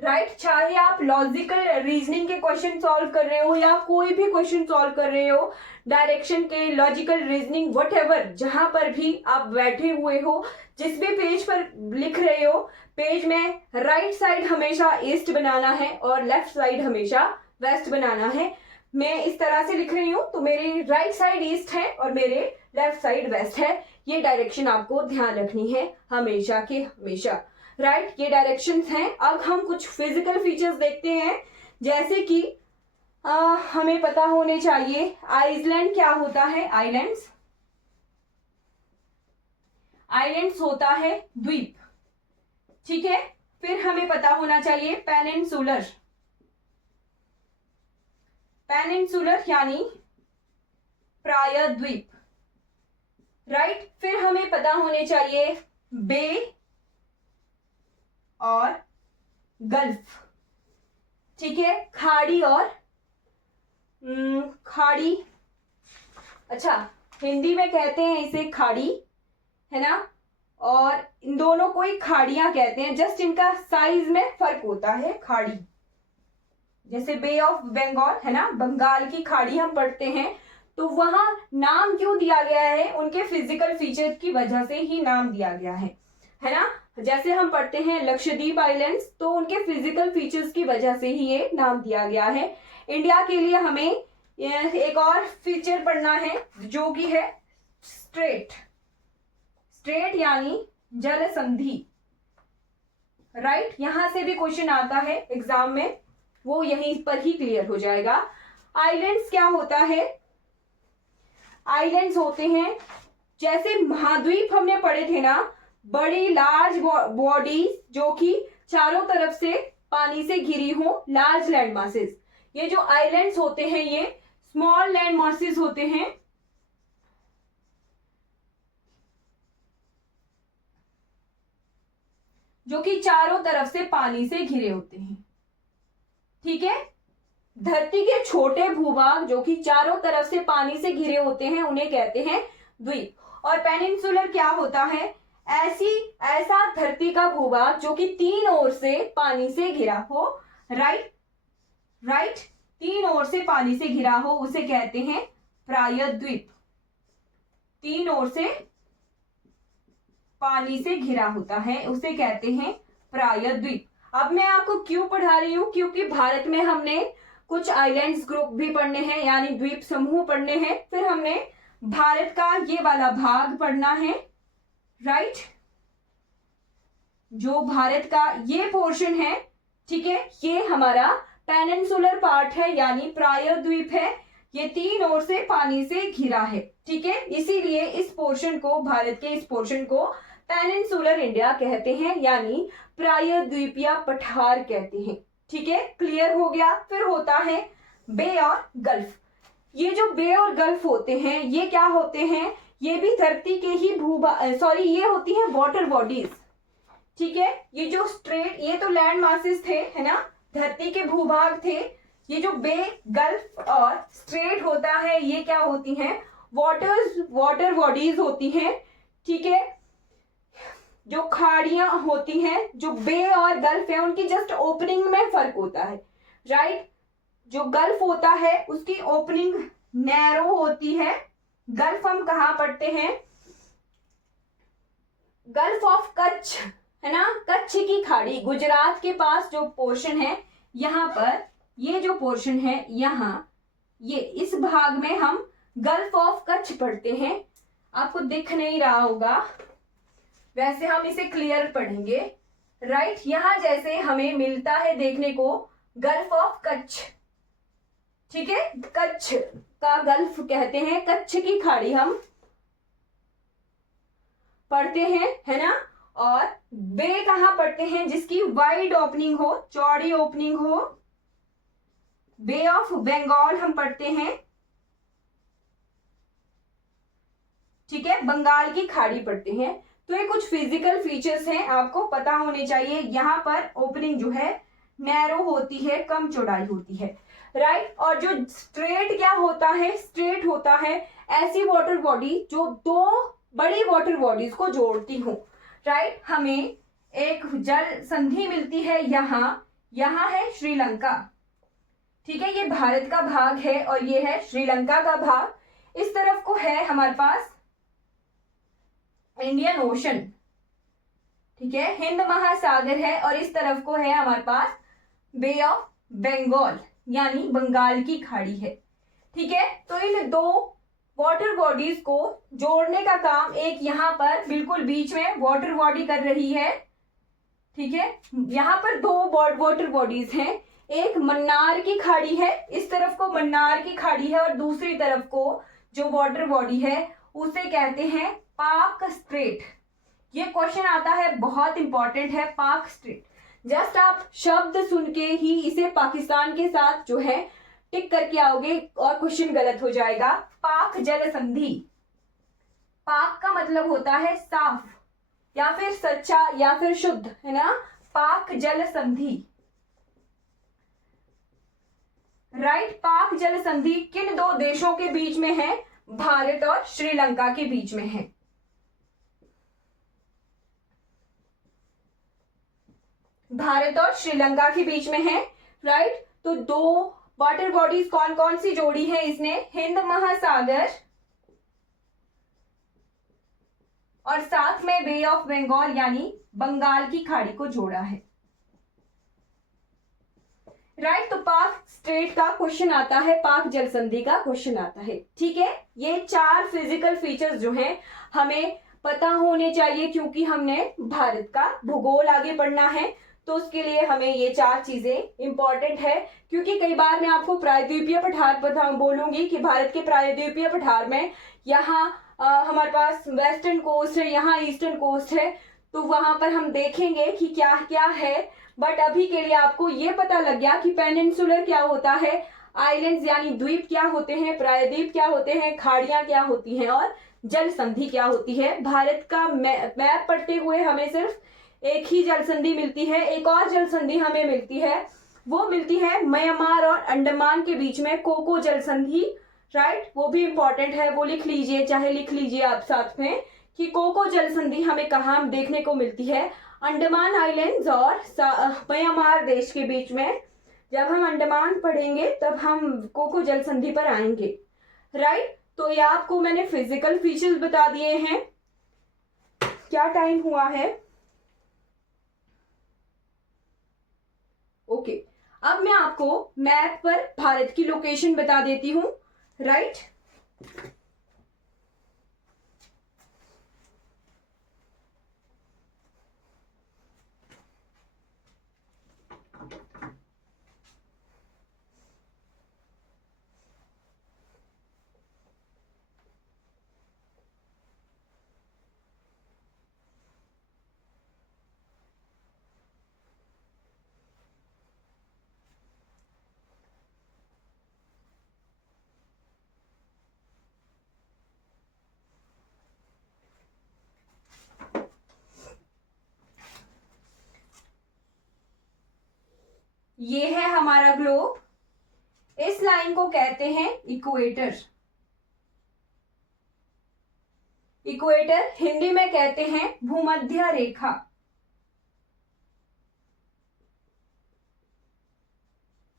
राइट। चाहे आप लॉजिकल रीजनिंग के क्वेश्चन सॉल्व कर रहे हो या कोई भी क्वेश्चन सॉल्व कर रहे हो, डायरेक्शन के, लॉजिकल रीजनिंग, व्हाटएवर, जहां पर भी आप बैठे हुए हो, जिस भी पेज पर लिख रहे हो, पेज में राइट साइड हमेशा ईस्ट बनाना है और लेफ्ट साइड हमेशा वेस्ट बनाना है। मैं इस तरह से लिख रही हूं तो मेरी राइट साइड ईस्ट है और मेरे लेफ्ट साइड वेस्ट है। ये डायरेक्शन आपको ध्यान रखनी है हमेशा के हमेशा, राइट। ये डायरेक्शंस हैं। अब हम कुछ फिजिकल फीचर्स देखते हैं, जैसे कि हमें पता होने चाहिए आइसलैंड क्या होता है। आइलैंड्स होता है द्वीप, ठीक है। फिर हमें पता होना चाहिए पेनिनसुलर यानी प्रायद्वीप, राइट। फिर हमें पता होने चाहिए बे और गल्फ, ठीक है। खाड़ी और खाड़ी, अच्छा, हिंदी में कहते हैं इसे खाड़ी, है ना, और इन दोनों को ही खाड़ियां कहते हैं। जस्ट इनका साइज में फर्क होता है। खाड़ी जैसे बे ऑफ बंगाल, है ना, बंगाल की खाड़ी हम पढ़ते हैं, तो वहां नाम क्यों दिया गया है? उनके फिजिकल फीचर्स की वजह से ही नाम दिया गया है ना। जैसे हम पढ़ते हैं लक्षद्वीप आइलैंड्स, तो उनके फिजिकल फीचर्स की वजह से ही ये नाम दिया गया है। इंडिया के लिए हमें एक और फीचर पढ़ना है जो कि है स्ट्रेट यानी जल संधि, राइट। यहां से भी क्वेश्चन आता है एग्जाम में, वो यहीं पर ही क्लियर हो जाएगा। आइलैंड्स क्या होता है? आइलैंड्स होते हैं, जैसे महाद्वीप हमने पढ़े थे ना, बड़ी लार्ज बॉडी जो कि चारों तरफ से पानी से घिरी हो, लार्ज लैंड मासेस। ये जो आइलैंड्स होते हैं ये स्मॉल लैंड मासेस होते हैं, जो कि चारों तरफ से पानी से घिरे होते हैं, ठीक है। धरती के छोटे भूभाग जो कि चारों तरफ से पानी से घिरे होते हैं उन्हें कहते हैं द्वीप। और पेनिनसुलर क्या होता है? ऐसा धरती का भूभाग जो कि तीन ओर से पानी से घिरा हो, राइट, तीन ओर से पानी से घिरा हो, उसे कहते हैं प्रायद्वीप। तीन ओर से पानी से घिरा होता है उसे कहते हैं प्रायद्वीप। अब मैं आपको क्यों पढ़ा रही हूं? क्योंकि भारत में हमने कुछ आइलैंड्स ग्रुप भी पढ़ने हैं, यानी द्वीप समूह पढ़ने हैं। फिर हमने भारत का ये वाला भाग पढ़ना है, राइट, जो भारत का ये पोर्शन है, ठीक है, ये हमारा पेनिनसुलर पार्ट है यानी प्रायद्वीप है। ये तीन ओर से पानी से घिरा है, ठीक है। इसीलिए इस पोर्शन को, भारत के इस पोर्शन को पेनिनसुलर इंडिया कहते हैं, यानी प्रायद्वीपीय पठार कहते हैं, ठीक है। क्लियर हो गया। फिर होता है बे और गल्फ। ये जो बे और गल्फ होते हैं ये क्या होते हैं? ये भी धरती के ही ये होती हैं वाटर बॉडीज, ठीक है। ये जो स्ट्रेट, ये तो लैंड मासेस थे, है ना, धरती के भूभाग थे। ये जो बे, गल्फ और स्ट्रेट होता है ये क्या होती हैं? वाटर बॉडीज होती हैं, ठीक है। जो खाड़ियां होती हैं, जो बे और गल्फ है, उनकी जस्ट ओपनिंग में फर्क होता है, राइट। जो गल्फ होता है उसकी ओपनिंग नैरो होती है। गल्फ हम कहाँ पढ़ते हैं? गल्फ ऑफ कच्छ, है ना, कच्छ की खाड़ी, गुजरात के पास जो पोर्शन है, यहाँ पर ये जो पोर्शन है, यहाँ ये इस भाग में हम गल्फ ऑफ कच्छ पढ़ते हैं। आपको दिख नहीं रहा होगा, वैसे हम इसे क्लियर पढ़ेंगे, राइट। यहां जैसे हमें मिलता है देखने को गल्फ ऑफ कच्छ, ठीक है, कच्छ का गल्फ कहते हैं, कच्छ की खाड़ी हम पढ़ते हैं, है ना। और बे कहां पढ़ते हैं? जिसकी वाइड ओपनिंग हो, चौड़ी ओपनिंग हो, बे ऑफ बंगाल हम पढ़ते हैं, ठीक है, बंगाल की खाड़ी पढ़ते हैं। तो ये कुछ फिजिकल फीचर्स हैं, आपको पता होने चाहिए। यहां पर ओपनिंग जो है नैरो होती है, कम चौड़ाई होती है, राइट। और जो स्ट्रेट क्या होता है? स्ट्रेट होता है ऐसी वाटर बॉडी जो दो बड़ी वाटर बॉडीज को जोड़ती हो, राइट। हमें एक जल संधि मिलती है यहाँ है श्रीलंका, ठीक है, ये भारत का भाग है और ये है श्रीलंका का भाग। इस तरफ को है हमारे पास इंडियन ओशन, ठीक है, हिंद महासागर है, और इस तरफ को है हमारे पास बे ऑफ बंगाल, यानी बंगाल की खाड़ी है, ठीक है। तो इन दो वाटर बॉडीज को जोड़ने का काम एक यहाँ पर बिल्कुल बीच में वाटर बॉडी कर रही है, ठीक है। यहाँ पर दो वाटर बॉडीज हैं, एक मन्नार की खाड़ी है, इस तरफ को मन्नार की खाड़ी है, और दूसरी तरफ को जो वाटर बॉडी है उसे कहते हैं पाक स्ट्रेट। ये क्वेश्चन आता है, बहुत इंपॉर्टेंट है, पाक स्ट्रेट। जस्ट आप शब्द सुन के ही इसे पाकिस्तान के साथ जो है टिक करके आओगे और क्वेश्चन गलत हो जाएगा। पाक जल संधि, पाक का मतलब होता है साफ या फिर सच्चा या फिर शुद्ध, है ना, पाक जल संधि, राइट। पाक जल संधि किन दो देशों के बीच में है? भारत और श्रीलंका के बीच में है। भारत और श्रीलंका के बीच में है, राइट। तो दो वाटर बॉडीज कौन कौन सी जोड़ी है इसने? हिंद महासागर और साथ में बे ऑफ बंगाल यानी बंगाल की खाड़ी को जोड़ा है, राइट। तो पाक स्ट्रेट का क्वेश्चन आता है, पाक जल संधि का क्वेश्चन आता है, ठीक है। ये चार फिजिकल फीचर्स जो हैं हमें पता होने चाहिए, क्योंकि हमने भारत का भूगोल आगे पढ़ना है, तो उसके लिए हमें ये चार चीजें इंपॉर्टेंट है। क्योंकि कई बार मैं आपको प्रायद्वीपीय पठार बोलूंगी कि भारत के प्रायद्वीपीय पठार में यहाँ हमारे पास वेस्टर्न कोस्ट है, यहाँ ईस्टर्न कोस्ट है, तो वहां पर हम देखेंगे कि क्या क्या है। बट अभी के लिए आपको ये पता लग गया कि पेनिनसुलर क्या होता है, आइलैंड्स यानी द्वीप क्या होते हैं, प्रायद्वीप क्या होते हैं, खाड़ियां क्या होती हैं, और जल संधि क्या होती है। भारत का मैप पढ़ते हुए हमें सिर्फ एक ही जल संधि मिलती है, एक और जल संधि हमें मिलती है, वो मिलती है म्यांमार और अंडमान के बीच में कोको जल संधि, राइट। वो भी इंपॉर्टेंट है, वो लिख लीजिए, चाहे लिख लीजिए आप साथ में कि कोको जल संधि हमें कहाँ देखने को मिलती है? अंडमान आइलैंड्स और म्यांमार देश के बीच में। जब हम अंडमान पढ़ेंगे तब हम कोको जल संधि पर आएंगे, राइट। तो ये आपको मैंने फिजिकल फीचर्स बता दिए हैं। क्या टाइम हुआ है? ओके, अब मैं आपको मैप पर भारत की लोकेशन बता देती हूं, राइट। ये है हमारा ग्लोब, इस लाइन को कहते हैं इक्वेटर। इक्वेटर हिंदी में कहते हैं भूमध्य रेखा।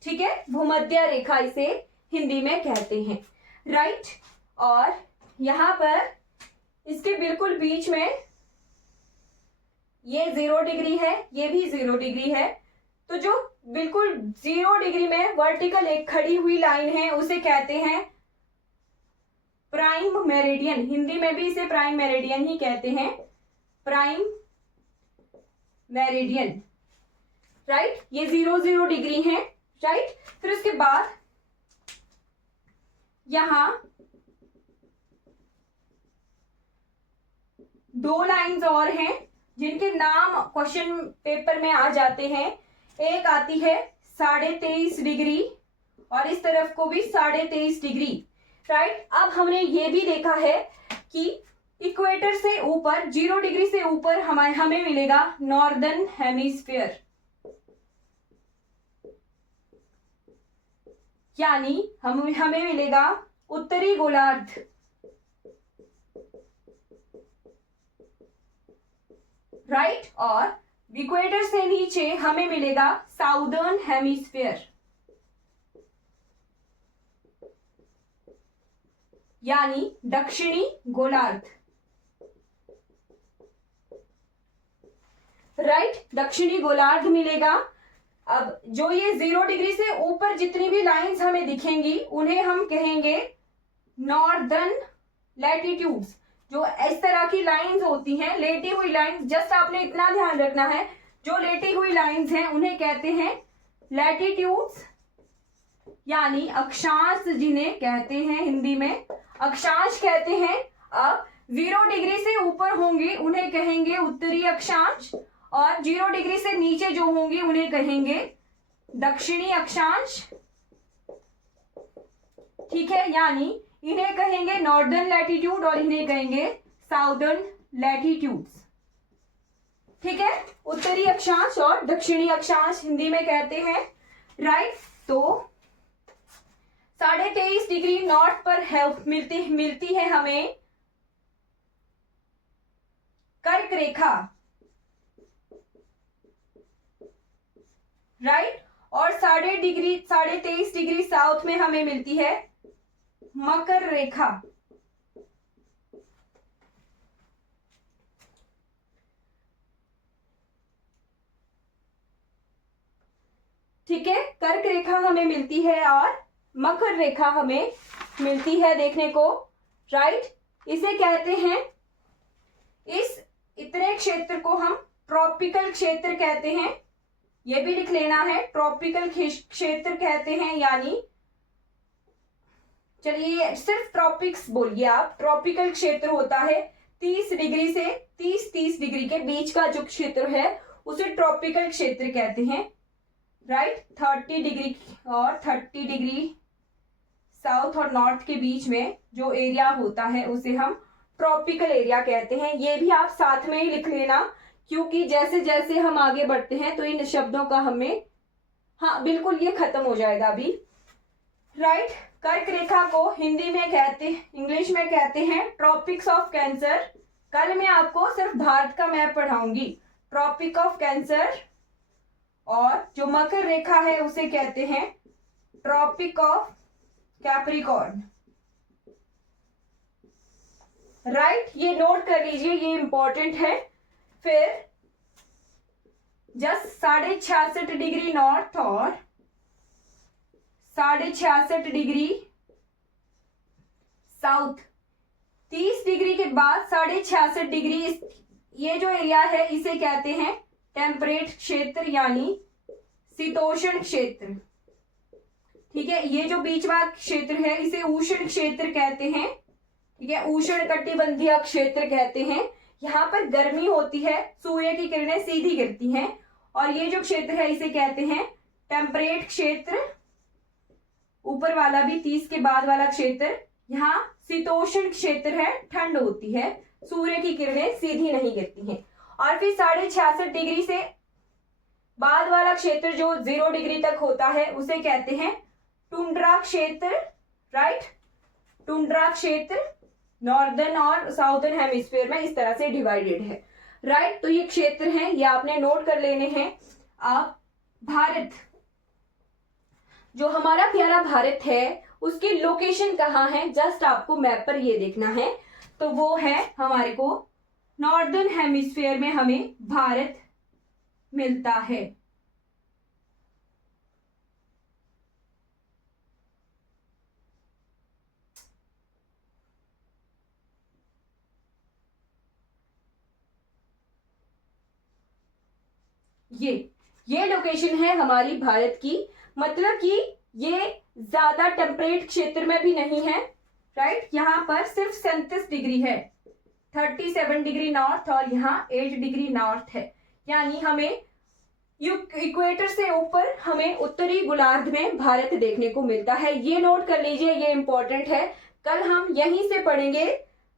ठीक है, भूमध्य रेखा इसे हिंदी में कहते हैं, राइट। और यहां पर इसके बिल्कुल बीच में ये 0 डिग्री है, ये भी 0 डिग्री है। तो जो बिल्कुल 0 डिग्री में वर्टिकल एक खड़ी हुई लाइन है उसे कहते हैं प्राइम मेरिडियन। हिंदी में भी इसे प्राइम मेरिडियन ही कहते हैं, प्राइम मेरिडियन, राइट। ये 0 डिग्री है, राइट। फिर उसके बाद यहां 2 लाइंस और हैं जिनके नाम क्वेश्चन पेपर में आ जाते हैं। एक आती है 23.5 डिग्री और इस तरफ को भी 23.5 डिग्री, राइट। अब हमने ये भी देखा है कि इक्वेटर से ऊपर 0 डिग्री से ऊपर हमें मिलेगा नॉर्दर्न हेमिस्फीयर, यानी हमें मिलेगा उत्तरी गोलार्ध, राइट। और इक्वेटर से नीचे हमें मिलेगा साउदर्न हेमिस्फीयर, यानी दक्षिणी गोलार्ध, राइट। दक्षिणी गोलार्ध मिलेगा। अब जो ये 0 डिग्री से ऊपर जितनी भी लाइंस हमें दिखेंगी उन्हें हम कहेंगे नॉर्दर्न लैटिट्यूड्स। जो इस तरह की लाइंस होती हैं, लेटी हुई लाइंस, जस्ट आपने इतना ध्यान रखना है, जो लेटी हुई लाइंस हैं उन्हें कहते हैं लैटिट्यूड्स, यानी अक्षांश जिन्हें कहते हैं, हिंदी में अक्षांश कहते हैं। अब 0 डिग्री से ऊपर होंगे उन्हें कहेंगे उत्तरी अक्षांश, और 0 डिग्री से नीचे जो होंगी उन्हें कहेंगे दक्षिणी अक्षांश, ठीक है। यानी इन्हें कहेंगे नॉर्दर्न लैटिट्यूड और इन्हें कहेंगे साउदर्न लैटिट्यूड्स, ठीक है। उत्तरी अक्षांश और दक्षिणी अक्षांश हिंदी में कहते हैं, राइट। तो 23.5 डिग्री नॉर्थ पर है मिलती है हमें कर्क रेखा, राइट। और 23.5 डिग्री साउथ में हमें मिलती है मकर रेखा, ठीक है। कर्क रेखा हमें मिलती है और मकर रेखा हमें मिलती है देखने को, राइट। इसे कहते हैं, इस इतने क्षेत्र को हम ट्रॉपिकल क्षेत्र कहते हैं। ये भी लिख लेना है, ट्रॉपिकल क्षेत्र कहते हैं, यानी चलिए सिर्फ ट्रॉपिक्स बोलिए आप। ट्रॉपिकल क्षेत्र होता है 30 डिग्री से 30 डिग्री के बीच का जो क्षेत्र है उसे ट्रॉपिकल क्षेत्र कहते हैं, राइट। 30 डिग्री और 30 डिग्री साउथ और नॉर्थ के बीच में जो एरिया होता है उसे हम ट्रॉपिकल एरिया कहते हैं। ये भी आप साथ में ही लिख लेना, क्योंकि जैसे जैसे हम आगे बढ़ते हैं तो इन शब्दों का हमें, हाँ बिल्कुल ये खत्म हो जाएगा अभी, राइट। कर्क रेखा को हिंदी में कहते, इंग्लिश में कहते हैं ट्रॉपिक्स ऑफ कैंसर। कल मैं आपको सिर्फ भारत का मैप पढ़ाऊंगी, ट्रॉपिक ऑफ कैंसर। और जो मकर रेखा है उसे कहते हैं ट्रॉपिक ऑफ कैप्रिकॉर्न, राइट। ये नोट कर लीजिए, ये इंपॉर्टेंट है। फिर जस्ट 66.5 डिग्री नॉर्थ और 66.5 डिग्री साउथ, 30 डिग्री के बाद 66.5 डिग्री, ये जो एरिया है इसे कहते हैं टेम्परेट क्षेत्र, यानी शीतोष्ण क्षेत्र, ठीक है। ये जो बीच वाला क्षेत्र है इसे उष्ण क्षेत्र कहते हैं, ठीक है। उष्ण कटिबंधीय क्षेत्र कहते हैं। यहाँ पर गर्मी होती है, सूर्य की किरणें सीधी गिरती हैं, और ये जो क्षेत्र है इसे कहते हैं टेम्परेट क्षेत्र। ऊपर वाला भी 30 के बाद वाला क्षेत्र, यहाँ शीतोष्ण क्षेत्र है, ठंड होती है, सूर्य की किरणें सीधी नहीं गिरती हैं। और फिर 66.5 डिग्री से बाद वाला क्षेत्र जो 0 डिग्री तक होता है उसे कहते हैं टुंड्रा क्षेत्र, राइट। टुंड्रा क्षेत्र, नॉर्दर्न और साउदर्न हेमिस्फीयर में इस तरह से डिवाइडेड है, राइट। तो ये क्षेत्र हैं, ये आपने नोट कर लेने हैं। आप भारत, जो हमारा प्यारा भारत है, उसकी लोकेशन कहाँ है, जस्ट आपको मैप पर ये देखना है। तो वो है हमारे को नॉर्दर्न हेमिस्फीयर में हमें भारत मिलता है। ये लोकेशन है हमारी भारत की, मतलब कि ये ज्यादा टेम्परेट क्षेत्र में भी नहीं है, राइट। यहाँ पर सिर्फ 37 डिग्री है, 37 डिग्री नॉर्थ और यहाँ 8 डिग्री नॉर्थ है, यानी हमें इक्वेटर से ऊपर हमें उत्तरी गोलार्ध में भारत देखने को मिलता है। ये नोट कर लीजिए, ये इंपॉर्टेंट है, कल हम यहीं से पढ़ेंगे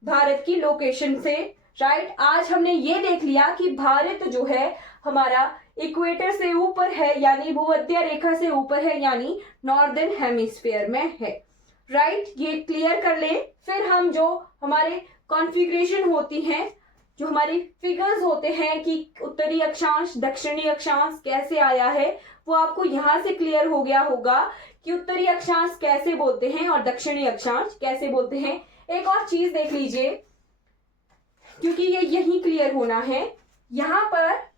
भारत की लोकेशन से, राइट। आज हमने ये देख लिया कि भारत जो है हमारा इक्वेटर से ऊपर है, यानी भूमध्य रेखा से ऊपर है, यानी नॉर्दर्न हेमिस्फीयर में है, राइट। ये क्लियर कर ले। फिर हम जो हमारे कॉन्फ़िगरेशन होती हैं, जो हमारे फिगर्स होते हैं कि उत्तरी अक्षांश दक्षिणी अक्षांश कैसे आया है, वो आपको यहां से क्लियर हो गया होगा कि उत्तरी अक्षांश कैसे बोलते हैं और दक्षिणी अक्षांश कैसे बोलते हैं। एक और चीज देख लीजिए, क्योंकि ये यही क्लियर होना है, यहां पर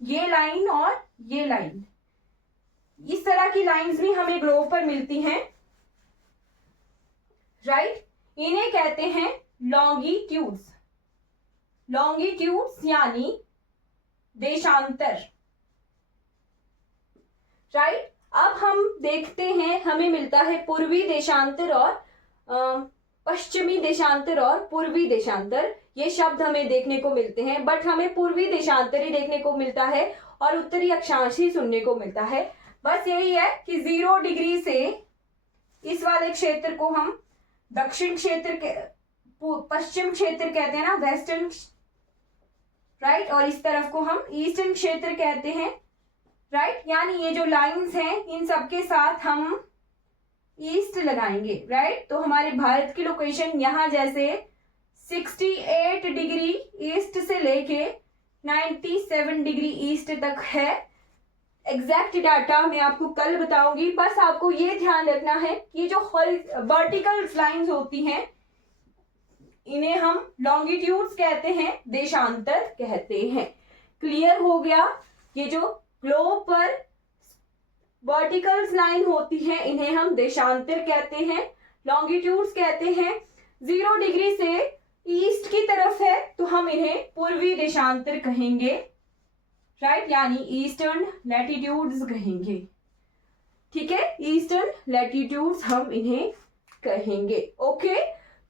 ये लाइन और ये लाइन, इस तरह की लाइंस भी हमें ग्लोब पर मिलती हैं, राइट। इन्हें कहते हैं लॉन्गिट्यूड्स, लॉन्गिट्यूड्स यानी देशांतर, राइट। अब हम देखते हैं, हमें मिलता है पूर्वी देशांतर और पश्चिमी देशांतर और पूर्वी देशांतर, ये शब्द हमें देखने को मिलते हैं, बट हमें पूर्वी देशांतर ही देखने को मिलता है और उत्तरी अक्षांश ही सुनने को मिलता है। बस यही है कि 0 डिग्री से इस वाले क्षेत्र को हम दक्षिण क्षेत्र के, पश्चिम क्षेत्र कहते हैं ना, वेस्टर्न, राइट, और इस तरफ को हम ईस्टर्न क्षेत्र कहते हैं, राइट। यानी ये जो लाइंस हैं इन सबके साथ हम ईस्ट लगाएंगे, राइट। तो हमारे भारत की लोकेशन यहां जैसे 68 डिग्री ईस्ट से लेके 97 डिग्री ईस्ट तक है। एग्जैक्ट डाटा मैं आपको कल बताऊंगी, बस आपको ये ध्यान रखना है कि जो वर्टिकल लाइंस होती हैं इन्हें हम लॉन्गिट्यूड्स कहते हैं, देशांतर कहते हैं। क्लियर हो गया। ये जो ग्लोब पर वर्टिकल लाइन होती है इन्हें हम देशांतर कहते हैं, लॉन्गिट्यूड्स कहते हैं। 0 डिग्री से ईस्ट की तरफ है तो हम इन्हें पूर्वी देशांतर कहेंगे, राइट, यानी ईस्टर्न लैटिट्यूड्स कहेंगे, ठीक है, ईस्टर्न लैटिट्यूड्स हम इन्हें कहेंगे। ओके,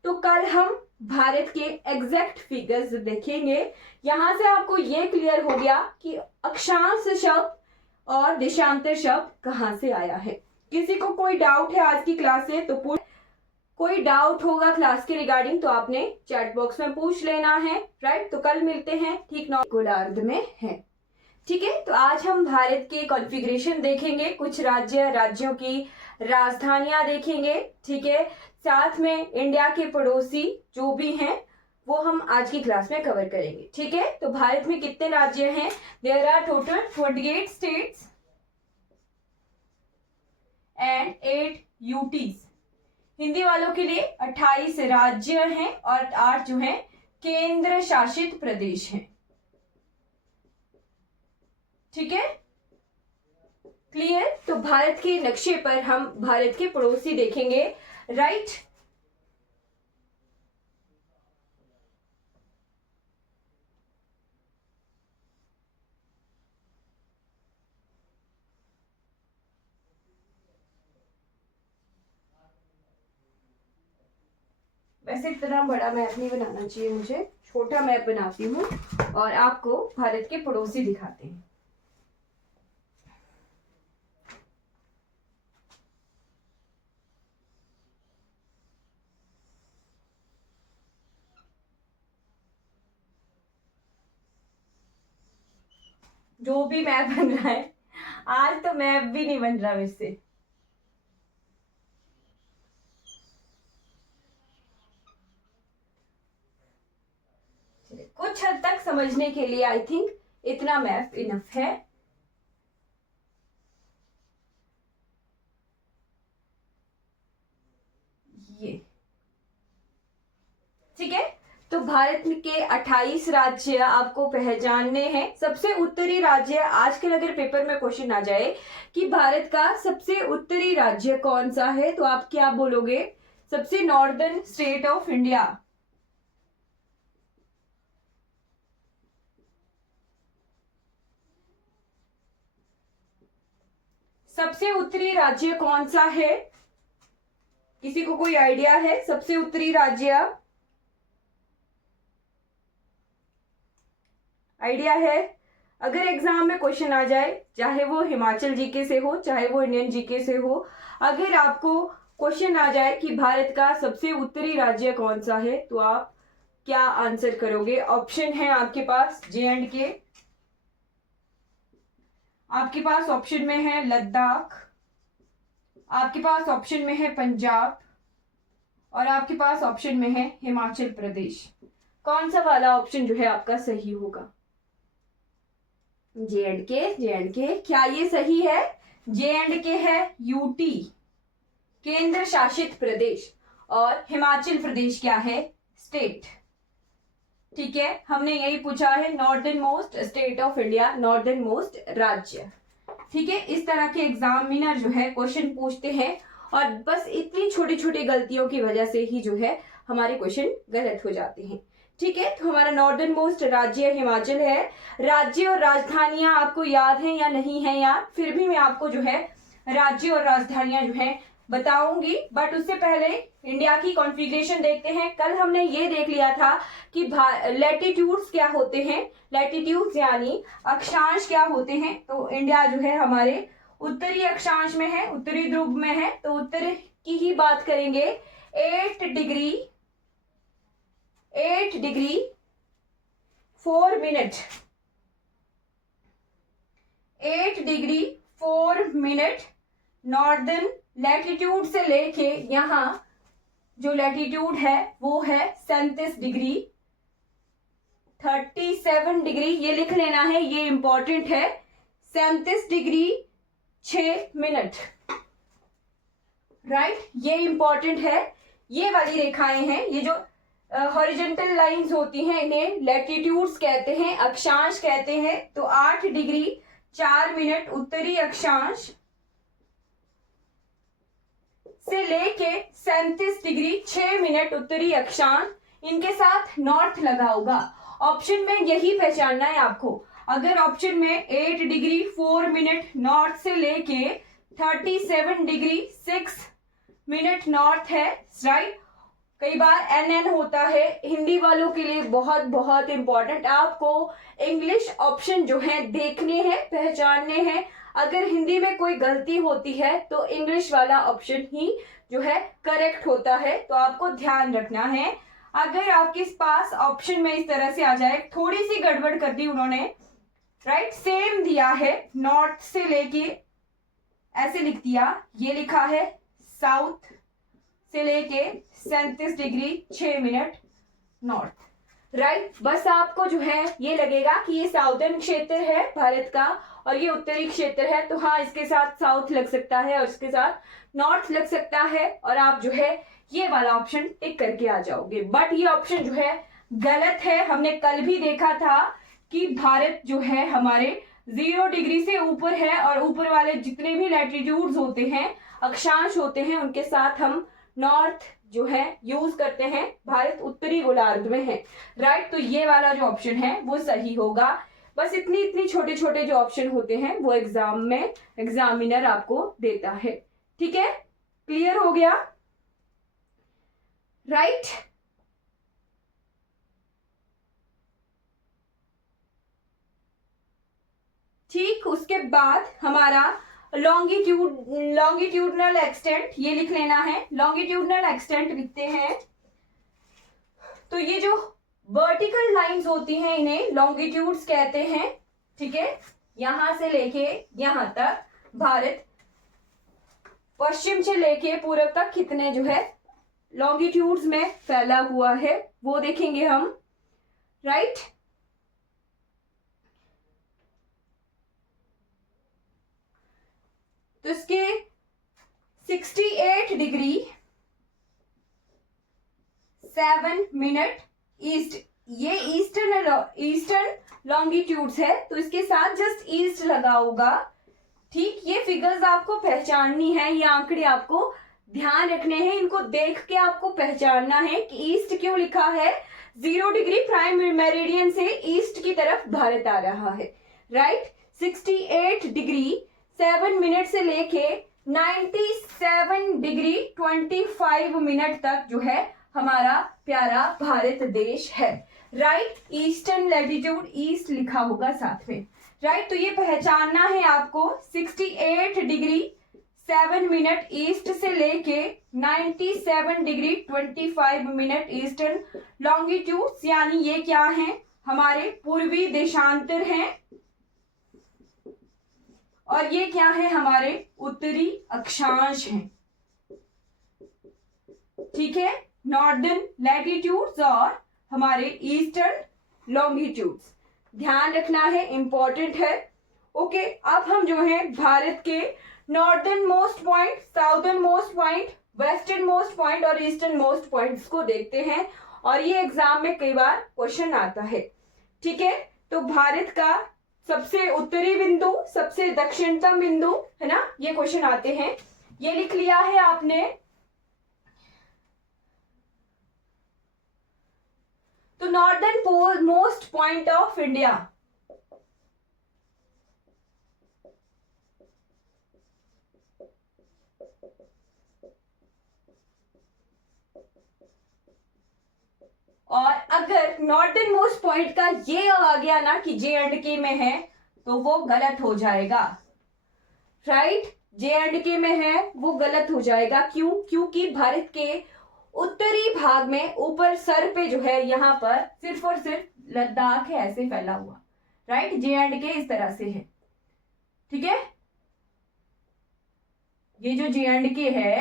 तो कल हम भारत के एग्जैक्ट फिगर्स देखेंगे। यहां से आपको ये क्लियर हो गया कि अक्षांश शब्द और देशांतर शब्द कहां से आया है। किसी को कोई डाउट है आज की क्लास से तो पूछ, कोई डाउट होगा क्लास के रिगार्डिंग तो आपने चैट बॉक्स में पूछ लेना है, राइट। तो कल मिलते हैं, ठीक, गोलार्ध में है, ठीक है। तो आज हम भारत के कॉन्फ़िगरेशन देखेंगे, कुछ राज्यों की राजधानियां देखेंगे, ठीक है। साथ में इंडिया के पड़ोसी जो भी हैं वो हम आज की क्लास में कवर करेंगे, ठीक है। तो भारत में कितने राज्य हैं? There are total 28 states and 8 UTs. Hindi वालों के लिए 28 राज्य हैं और 8 जो हैं केंद्र शासित प्रदेश हैं, ठीक है, क्लियर। तो भारत के नक्शे पर हम भारत के पड़ोसी देखेंगे, राइट। वैसे इतना बड़ा मैप नहीं बनाना चाहिए मुझे, छोटा मैप बनाती हूँ और आपको भारत के पड़ोसी दिखाते हैं। जो भी मैप बन रहा है, आज तो मैप भी नहीं बन रहा वैसे। कुछ हद तक समझने के लिए आई थिंक इतना मैथ इनफ है। ये ठीक है। तो भारत के 28 राज्य आपको पहचानने हैं। सबसे उत्तरी राज्य, आजकल अगर पेपर में क्वेश्चन आ जाए कि भारत का सबसे उत्तरी राज्य कौन सा है, तो आप क्या बोलोगे? सबसे नॉर्दर्न स्टेट ऑफ इंडिया। सबसे उत्तरी राज्य कौन सा है? किसी को कोई आइडिया है? सबसे उत्तरी राज्य आइडिया है? अगर एग्जाम में क्वेश्चन आ जाए, चाहे वो हिमाचल जीके से हो, चाहे वो इंडियन जीके से हो, अगर आपको क्वेश्चन आ जाए कि भारत का सबसे उत्तरी राज्य कौन सा है, तो आप क्या आंसर करोगे? ऑप्शन है आपके पास J&K, आपके पास ऑप्शन में है लद्दाख, आपके पास ऑप्शन में है पंजाब, और आपके पास ऑप्शन में है हिमाचल प्रदेश। कौन सा वाला ऑप्शन जो है आपका सही होगा? J&K, क्या ये सही है? J&K है यूटी, केंद्र शासित प्रदेश, और हिमाचल प्रदेश क्या है? स्टेट। ठीक है, हमने यही पूछा है, northern most state of India, northern most राज्य। ठीक है, इस तरह के एग्जामिनर जो है क्वेश्चन पूछते हैं, और बस इतनी छोटी छोटी गलतियों की वजह से ही जो है हमारे क्वेश्चन गलत हो जाते हैं। ठीक है, तो हमारा नॉर्दर्न मोस्ट राज्य हिमाचल है। राज्य और राजधानियां आपको याद हैं या नहीं है याद? फिर भी मैं आपको जो है राज्य और राजधानियां जो है बताऊंगी, बट उससे पहले इंडिया की कॉन्फ़िगरेशन देखते हैं। कल हमने ये देख लिया था कि लैटिट्यूड्स क्या होते हैं, लैटिट्यूड्स यानी अक्षांश क्या होते हैं। तो इंडिया जो है हमारे उत्तरी अक्षांश में है, उत्तरी ध्रुव में है, तो उत्तर की ही बात करेंगे। 8 degree 4 minute 8 degree 4 minute northern latitude से लेके यहाँ जो लैटिट्यूड है वो है 37 डिग्री 37 डिग्री, ये लिख लेना है, ये इंपॉर्टेंट है। 37 डिग्री 6 मिनट, राइट, ये इंपॉर्टेंट है। ये वाली रेखाएं हैं, ये जो हॉरिजॉन्टल लाइंस होती हैं, इन्हें लैटिट्यूड्स कहते हैं, अक्षांश कहते हैं। तो 8 डिग्री 4 मिनट उत्तरी अक्षांश से लेके 37 डिग्री 6 मिनट उत्तरी अक्षांश, इनके साथ नॉर्थ लगा होगा। ऑप्शन में यही पहचानना है आपको। अगर ऑप्शन में 8 डिग्री 4 मिनट नॉर्थ से लेके 37 डिग्री 6 मिनट नॉर्थ है, राइट। कई बार NN होता है, हिंदी वालों के लिए बहुत बहुत इंपॉर्टेंट, आपको इंग्लिश ऑप्शन जो है देखने हैं, पहचानने हैं। अगर हिंदी में कोई गलती होती है तो इंग्लिश वाला ऑप्शन ही जो है करेक्ट होता है, तो आपको ध्यान रखना है। अगर आपके पास ऑप्शन में इस तरह से आ जाए, थोड़ी सी गड़बड़ कर दी उन्होंने, राइट, सेम दिया है, नॉर्थ से लेके ऐसे लिख दिया, ये लिखा है साउथ से लेके 37 डिग्री 6 मिनट नॉर्थ, राइट। बस आपको जो है ये लगेगा कि ये साउदर्न क्षेत्र है भारत का और ये उत्तरी क्षेत्र है, तो हाँ, इसके साथ साउथ लग सकता है और इसके साथ नॉर्थ लग सकता है, और आप जो है ये वाला ऑप्शन टिक करके आ जाओगे। बट ये ऑप्शन जो है गलत है। हमने कल भी देखा था कि भारत जो है हमारे 0 डिग्री से ऊपर है, और ऊपर वाले जितने भी लैटिट्यूड्स होते हैं, अक्षांश होते हैं, उनके साथ हम नॉर्थ जो है यूज करते हैं। भारत उत्तरी गोलार्ध में है, राइट। तो ये वाला जो ऑप्शन है वो सही होगा। बस इतनी छोटे छोटे जो ऑप्शन होते हैं वो एग्जाम में एग्जामिनर आपको देता है। ठीक है, क्लियर हो गया, राइट। ठीक, उसके बाद हमारा लॉन्गिट्यूडनल एक्सटेंट, ये लिख लेना है, लॉन्गिट्यूडनल एक्सटेंट लिखते हैं। तो ये जो वर्टिकल लाइंस होती हैं इन्हें लॉन्गिट्यूड्स कहते हैं। ठीक है, यहां से लेके यहां तक भारत पश्चिम से लेके पूर्व तक कितने जो है लॉन्गिट्यूड्स में फैला हुआ है वो देखेंगे हम। राइट। तो इसके 68 डिग्री 7 मिनट ईस्ट, ये ईस्टर्न लॉन्गिट्यूड्स है, तो इसके साथ जस्ट ईस्ट लगा होगा। ठीक, ये फिगर्स आपको पहचाननी है, ये आंकड़े आपको ध्यान रखने हैं, इनको देख के आपको पहचानना है कि ईस्ट क्यों लिखा है। 0 डिग्री प्राइम मेरिडियन से ईस्ट की तरफ भारत आ रहा है, राइट। 68 डिग्री 7 मिनट से लेके 97 डिग्री 25 मिनट तक जो है हमारा प्यारा भारत देश है, राइट। ईस्टर्न लैटिट्यूड, ईस्ट लिखा होगा साथ में, राइट। तो ये पहचानना है आपको, 68 डिग्री 7 मिनट ईस्ट से लेके 97 डिग्री 25 मिनट ईस्टर्न लॉन्गिट्यूड्स, यानी ये क्या है, हमारे पूर्वी देशांतर हैं, और ये क्या है, हमारे उत्तरी अक्षांश हैं, ठीक है। नॉर्दर्न लैटिट्यूड्स और हमारे ईस्टर्न लॉन्गिट्यूड्स, ध्यान रखना है, इंपॉर्टेंट है। ओके, अब हम जो है भारत के northern most point, southern most point, western most point और ईस्टर्न मोस्ट पॉइंट्स को देखते हैं, और ये एग्जाम में कई बार क्वेश्चन आता है, ठीक है। तो भारत का सबसे उत्तरी बिंदु, सबसे दक्षिणतम बिंदु, है ना, ये क्वेश्चन आते हैं। ये लिख लिया है आपने। तो northern most point of India, और अगर नॉर्दर्न मोस्ट पॉइंट का ये आ गया ना कि J&K में है, तो वो गलत हो जाएगा, राइट। J&K में है वो गलत हो जाएगा, क्यों? क्योंकि भारत के उत्तरी भाग में ऊपर सर पे जो है यहाँ पर सिर्फ और सिर्फ लद्दाख है, ऐसे फैला हुआ, राइट। J&K इस तरह से है, ठीक है। ये जो J&K है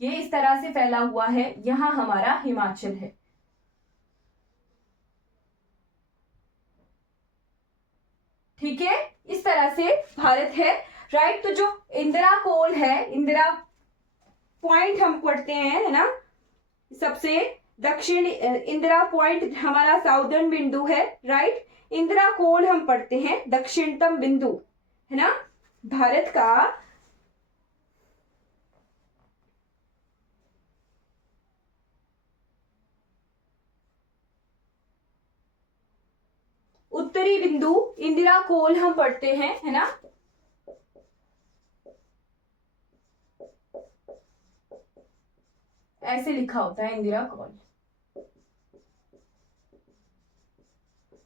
ये इस तरह से फैला हुआ है, यहाँ हमारा हिमाचल है, ठीक है। इस तरह से भारत है, राइट। तो जो इंदिरा कोल है, इंदिरा पॉइंट हम पढ़ते हैं, है ना, सबसे दक्षिण इंदिरा पॉइंट हमारा साउदर्न बिंदु है, राइट। इंदिरा कोल हम पढ़ते हैं दक्षिणतम बिंदु, है ना, भारत का। उत्तरी बिंदु इंदिरा कोल हम पढ़ते हैं, है ना। ऐसे लिखा होता है इंदिरा कोल।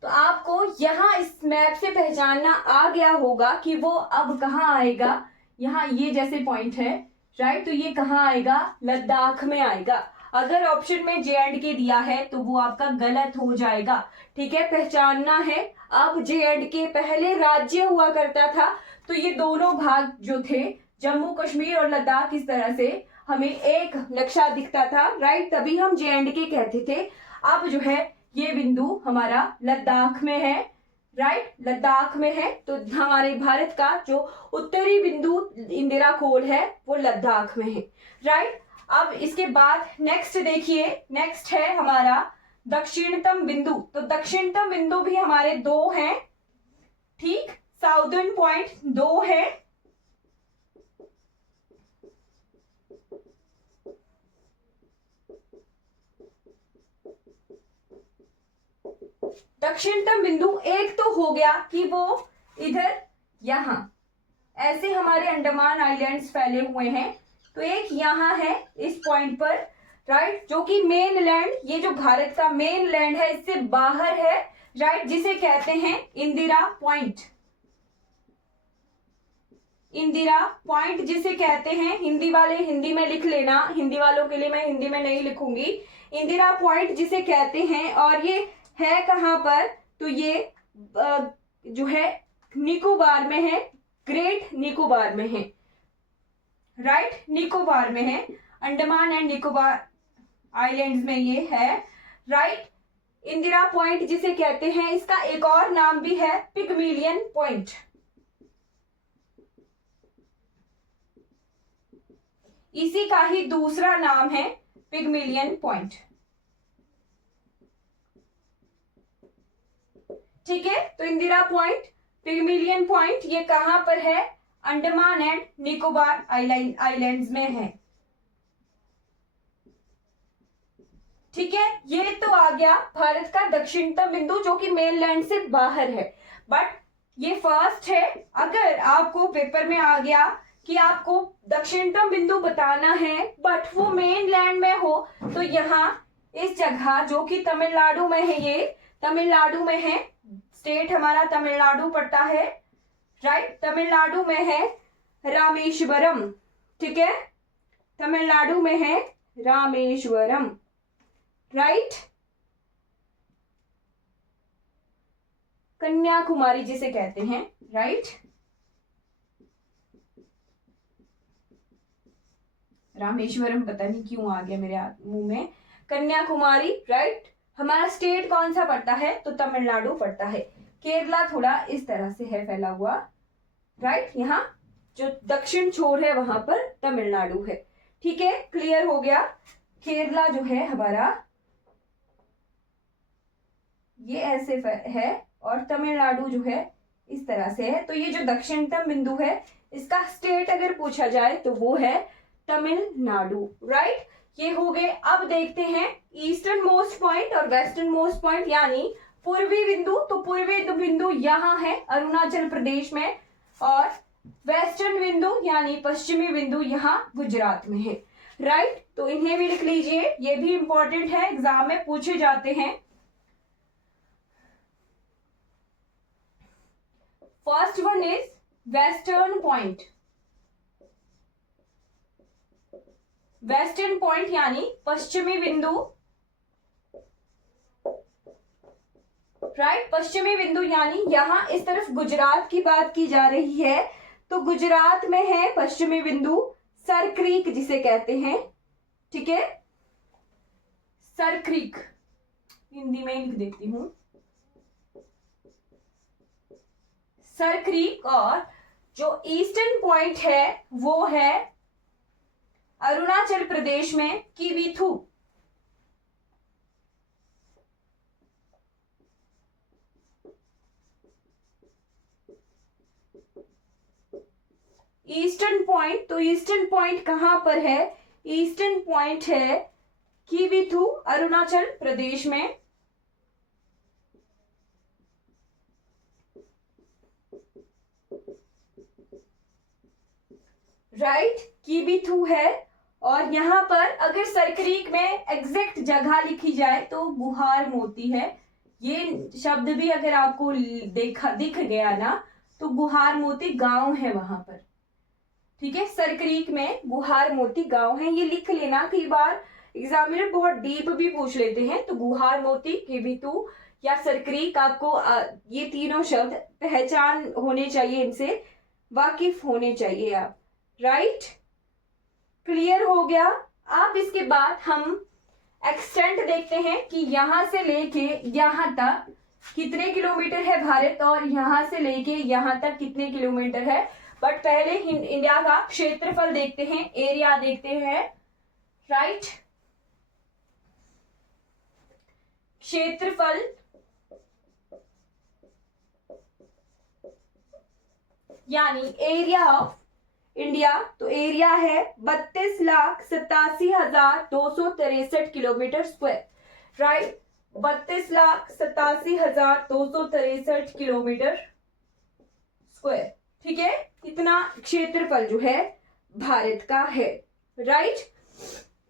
तो आपको यहां इस मैप से पहचानना आ गया होगा कि वो अब कहाँ आएगा, यहाँ ये जैसे पॉइंट है, राइट। तो ये कहाँ आएगा, लद्दाख में आएगा। अगर ऑप्शन में J&K दिया है तो वो आपका गलत हो जाएगा, ठीक है, पहचानना है। अब J&K पहले राज्य हुआ करता था, तो ये दोनों भाग जो थे, जम्मू कश्मीर और लद्दाख, इस तरह से हमें एक नक्शा दिखता था, राइट, तभी हम J&K कहते थे। अब जो है ये बिंदु हमारा लद्दाख में है, राइट, लद्दाख में है। तो हमारे भारत का जो उत्तरी बिंदु इंदिरा कोल है वो लद्दाख में है, राइट। अब इसके बाद नेक्स्ट देखिए, नेक्स्ट है हमारा दक्षिणतम बिंदु। तो दक्षिणतम बिंदु भी हमारे दो हैं, ठीक, साउदर्न पॉइंट दो है, दक्षिणतम बिंदु एक तो हो गया कि वो इधर यहां ऐसे हमारे अंडमान आइलैंड्स फैले हुए हैं, तो एक यहां है इस पॉइंट पर, राइट, जो कि मेन लैंड, ये जो भारत का मेन लैंड है इससे बाहर है, राइट, जिसे कहते हैं इंदिरा पॉइंट। इंदिरा पॉइंट जिसे कहते हैं, हिंदी वाले हिंदी में लिख लेना, हिंदी वालों के लिए मैं हिंदी में नहीं लिखूंगी, इंदिरा पॉइंट जिसे कहते हैं। और ये है कहां पर, तो ये जो है निकोबार में है, ग्रेट निकोबार में है, राइट, निकोबार में है, अंडमान एंड निकोबार आइलैंड्स में ये है, राइट। इंदिरा पॉइंट जिसे कहते हैं, इसका एक और नाम भी है पिगमिलियन पॉइंट। इसी का ही दूसरा नाम है पिगमिलियन पॉइंट। ठीक है, तो इंदिरा पॉइंट, पिगमिलियन पॉइंट, ये कहां पर है? अंडमान एंड निकोबार आइलैंड्स में है। ठीक है, ये तो आ गया भारत का दक्षिणतम बिंदु जो कि मेनलैंड से बाहर है, बट ये फर्स्ट है। अगर आपको पेपर में आ गया कि आपको दक्षिणतम बिंदु बताना है बट वो मेनलैंड में हो, तो यहाँ इस जगह जो कि तमिलनाडु में है, ये तमिलनाडु में है, स्टेट हमारा तमिलनाडु पड़ता है, राइट, तमिलनाडु में है रामेश्वरम। ठीक है, तमिलनाडु में है रामेश्वरम, राइट, कन्याकुमारी जिसे कहते हैं, राइट, रामेश्वरम पता नहीं क्यों आ गया मेरे मुंह में, कन्याकुमारी, राइट। हमारा स्टेट कौन सा पड़ता है? तो तमिलनाडु पड़ता है। केरला थोड़ा इस तरह से है फैला हुआ, राइट, यहाँ जो दक्षिण छोर है वहां पर तमिलनाडु है। ठीक है, क्लियर हो गया। केरला जो है हमारा ये ऐसे है और तमिलनाडु जो है इस तरह से है। तो ये जो दक्षिणतम बिंदु है इसका स्टेट अगर पूछा जाए तो वो है तमिलनाडु, राइट। ये हो गए। अब देखते हैं ईस्टर्न मोस्ट पॉइंट और वेस्टर्न मोस्ट पॉइंट, यानी पूर्वी बिंदु। तो पूर्वी बिंदु यहाँ है अरुणाचल प्रदेश में, और वेस्टर्न बिंदु यानी पश्चिमी बिंदु यहाँ गुजरात में है, राइट। तो इन्हें भी लिख लीजिए, ये भी इंपॉर्टेंट है, एग्जाम में पूछे जाते हैं। First one is western point. Western point यानी पश्चिमी बिंदु, राइट, पश्चिमी बिंदु यानी यहां इस तरफ गुजरात की बात की जा रही है, तो गुजरात में है पश्चिमी बिंदु, सर क्रीक जिसे कहते हैं। ठीक है, सर क्रीक हिंदी में लिख देती हूं, सर क्रीक। और जो ईस्टर्न पॉइंट है वो है अरुणाचल प्रदेश में किवीथू। ईस्टर्न पॉइंट, तो ईस्टर्न पॉइंट कहां पर है? ईस्टर्न पॉइंट है किवीथू, अरुणाचल प्रदेश में। राइट, किवीथू है। और यहां पर अगर सरक्रीक में एग्जैक्ट जगह लिखी जाए तो गुहार मोती है। ये शब्द भी अगर आपको दिख गया ना, तो गुहार मोती गांव है वहां पर। ठीक है, सरक्रीक में गुहार मोती गांव है, ये लिख लेना। कई बार एग्जामिनर बहुत डीप भी पूछ लेते हैं, तो गुहार मोती, किवीथू या सरक्रीक, आपको ये तीनों शब्द पहचान होने चाहिए, इनसे वाकिफ होने चाहिए आप, राइट। क्लियर हो गया। अब इसके बाद हम एक्सटेंट देखते हैं कि यहां से लेके यहां तक कितने किलोमीटर है भारत, और यहां से लेके यहां तक कितने किलोमीटर है। बट पहले इंडिया का क्षेत्रफल देखते हैं, एरिया देखते हैं, राइट। क्षेत्रफल यानी एरिया ऑफ इंडिया, तो एरिया है 32,87,263 kilometre square, right, 32,87,263 kilometre square. ठीक है, इतना क्षेत्रफल जो है भारत का है, राइट।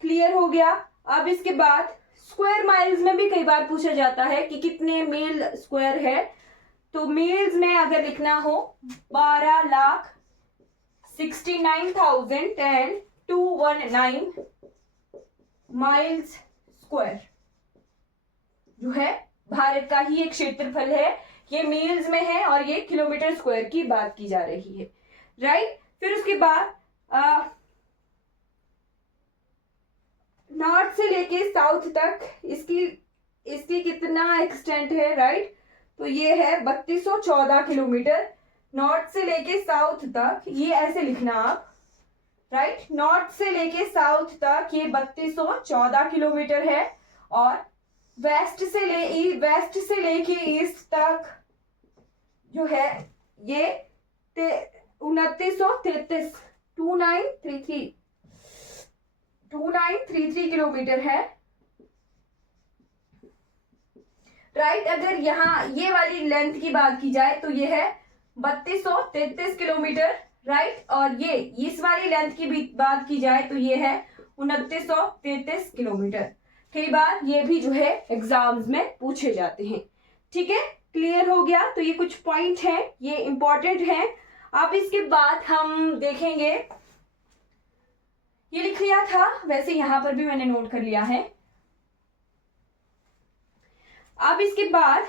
क्लियर हो गया। अब इसके बाद स्क्वायर माइल्स में भी कई बार पूछा जाता है कि कितने मील स्क्वायर है, तो मील्स में अगर लिखना हो 12,69,219 माइल्स स्क्वायर जो है भारत का ही एक क्षेत्रफल है। ये मील्स में है और ये किलोमीटर स्क्वायर की बात की जा रही है, राइट। फिर उसके बाद नॉर्थ से लेके साउथ तक इसकी इसकी कितना एक्सटेंट है, राइट? तो ये है 3214 किलोमीटर। नॉर्थ से लेके साउथ तक, ये ऐसे लिखना आप, राइट? नॉर्थ से लेके साउथ तक ये 3214 किलोमीटर है, और वेस्ट से लेके ईस्ट तक जो है ये 2933 2933 किलोमीटर है, राइट? अगर यहाँ ये वाली लेंथ की बात की जाए तो ये है 3233 किलोमीटर, राइट? और ये इस वाली लेंथ की भी बात की जाए तो ये है 2933 किलोमीटर। कई बार ये भी जो है एग्जाम्स में पूछे जाते हैं। ठीक है, क्लियर हो गया? तो ये कुछ पॉइंट है, ये इंपॉर्टेंट है। अब इसके बाद हम देखेंगे, ये लिख लिया था, वैसे यहां पर भी मैंने नोट कर लिया है। अब इसके बाद